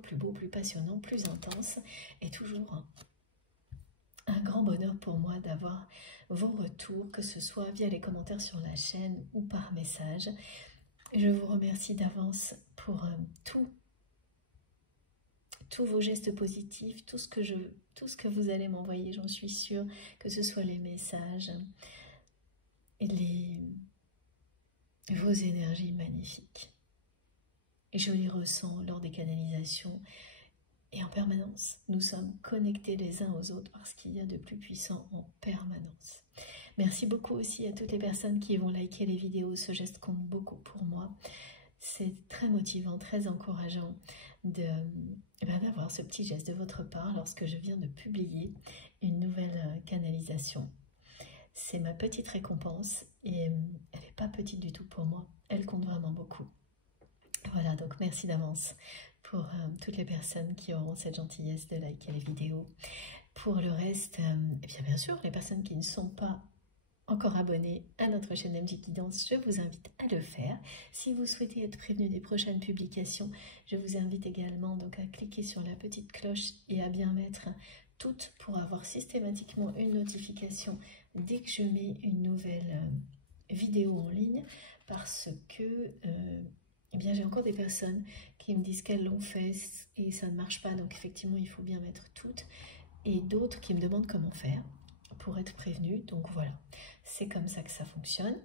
plus beau, plus passionnant, plus intense, et toujours un grand bonheur pour moi d'avoir vos retours, que ce soit via les commentaires sur la chaîne ou par message. Je vous remercie d'avance pour tous vos gestes positifs, tout ce que vous allez m'envoyer, j'en suis sûre, que ce soit les messages, vos énergies magnifiques. Et je les ressens lors des canalisations et en permanence. Nous sommes connectés les uns aux autres parce qu'il y a de plus puissant en permanence. Merci beaucoup aussi à toutes les personnes qui vont liker les vidéos, ce geste compte beaucoup pour moi. C'est très motivant, très encourageant d'avoir ce petit geste de votre part lorsque je viens de publier une nouvelle canalisation. C'est ma petite récompense et elle n'est pas petite du tout pour moi, elle compte vraiment beaucoup. Voilà, donc merci d'avance pour toutes les personnes qui auront cette gentillesse de liker les vidéos. Pour le reste, bien sûr, les personnes qui ne sont pas encore abonné à notre chaîne MJ Guidance, je vous invite à le faire. Si vous souhaitez être prévenu des prochaines publications, je vous invite également donc à cliquer sur la petite cloche et à bien mettre toutes pour avoir systématiquement une notification dès que je mets une nouvelle vidéo en ligne, parce que j'ai encore des personnes qui me disent qu'elles l'ont fait et ça ne marche pas, donc effectivement il faut bien mettre toutes, et d'autres qui me demandent comment faire pour être prévenu. Donc voilà, c'est comme ça que ça fonctionne.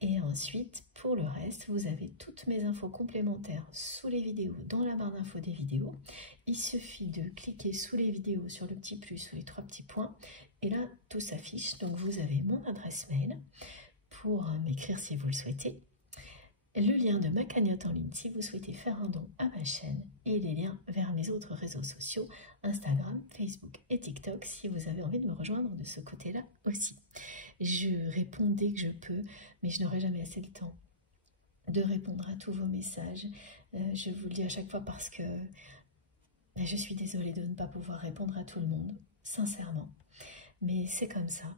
Et ensuite, pour le reste, vous avez toutes mes infos complémentaires sous les vidéos, dans la barre d'infos des vidéos. Il suffit de cliquer sous les vidéos sur le petit plus ou les trois petits points, et là, tout s'affiche. Donc vous avez mon adresse mail pour m'écrire si vous le souhaitez, le lien de ma cagnotte en ligne si vous souhaitez faire un don à ma chaîne, et les liens vers mes autres réseaux sociaux, Instagram, Facebook et TikTok, si vous avez envie de me rejoindre de ce côté-là aussi. Je réponds dès que je peux, mais je n'aurai jamais assez le temps de répondre à tous vos messages. Je vous le dis à chaque fois parce que je suis désolée de ne pas pouvoir répondre à tout le monde, sincèrement. Mais c'est comme ça.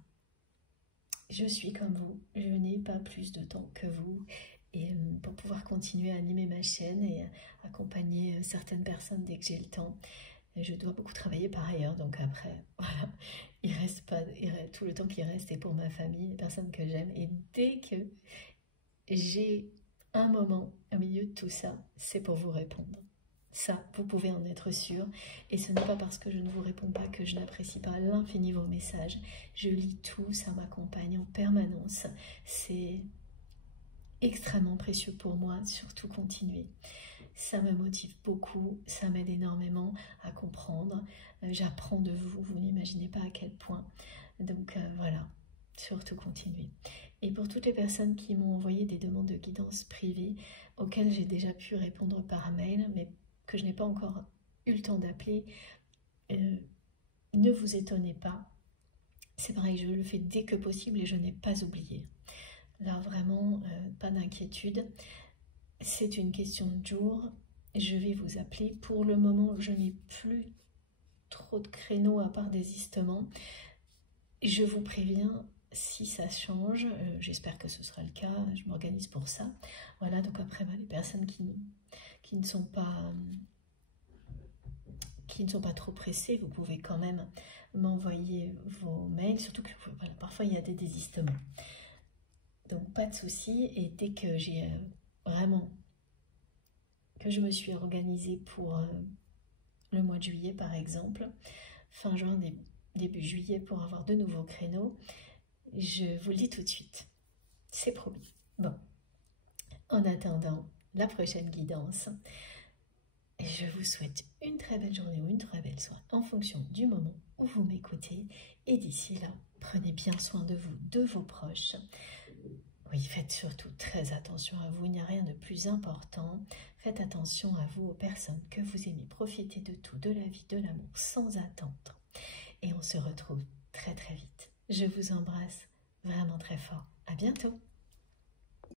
Je suis comme vous, je n'ai pas plus de temps que vous. Et pour pouvoir continuer à animer ma chaîne et accompagner certaines personnes dès que j'ai le temps, je dois beaucoup travailler par ailleurs. Donc après, voilà, il reste pas, tout le temps qui reste est pour ma famille, les personnes que j'aime. Et dès que j'ai un moment au milieu de tout ça, c'est pour vous répondre. Ça, vous pouvez en être sûr. Et ce n'est pas parce que je ne vous réponds pas que je n'apprécie pas à l'infini vos messages. Je lis tout, ça m'accompagne en permanence. C'est extrêmement précieux pour moi, surtout continuer. Ça me motive beaucoup, ça m'aide énormément à comprendre. J'apprends de vous, vous n'imaginez pas à quel point. Donc voilà, surtout continuer. Et pour toutes les personnes qui m'ont envoyé des demandes de guidance privée, auxquelles j'ai déjà pu répondre par mail, mais que je n'ai pas encore eu le temps d'appeler, ne vous étonnez pas. C'est pareil, je le fais dès que possible et je n'ai pas oublié. Là, vraiment, pas d'inquiétude. C'est une question de jour. Je vais vous appeler. Pour le moment, je n'ai plus trop de créneaux à part désistement. Je vous préviens si ça change. J'espère que ce sera le cas. Je m'organise pour ça. Voilà, donc après, les personnes qui ne sont pas trop pressées, vous pouvez quand même m'envoyer vos mails. Surtout que voilà, parfois, il y a des désistements. Donc pas de souci, et dès que j'ai vraiment, que je me suis organisée pour le mois de juillet par exemple, fin juin, début juillet, pour avoir de nouveaux créneaux, je vous le dis tout de suite, c'est promis. Bon, en attendant la prochaine guidance, je vous souhaite une très belle journée ou une très belle soirée en fonction du moment où vous m'écoutez, et d'ici là, prenez bien soin de vous, de vos proches. Oui, faites surtout très attention à vous, il n'y a rien de plus important. Faites attention à vous, aux personnes que vous aimez. Profitez de tout, de la vie, de l'amour, sans attendre. Et on se retrouve très très vite. Je vous embrasse vraiment très fort. À bientôt.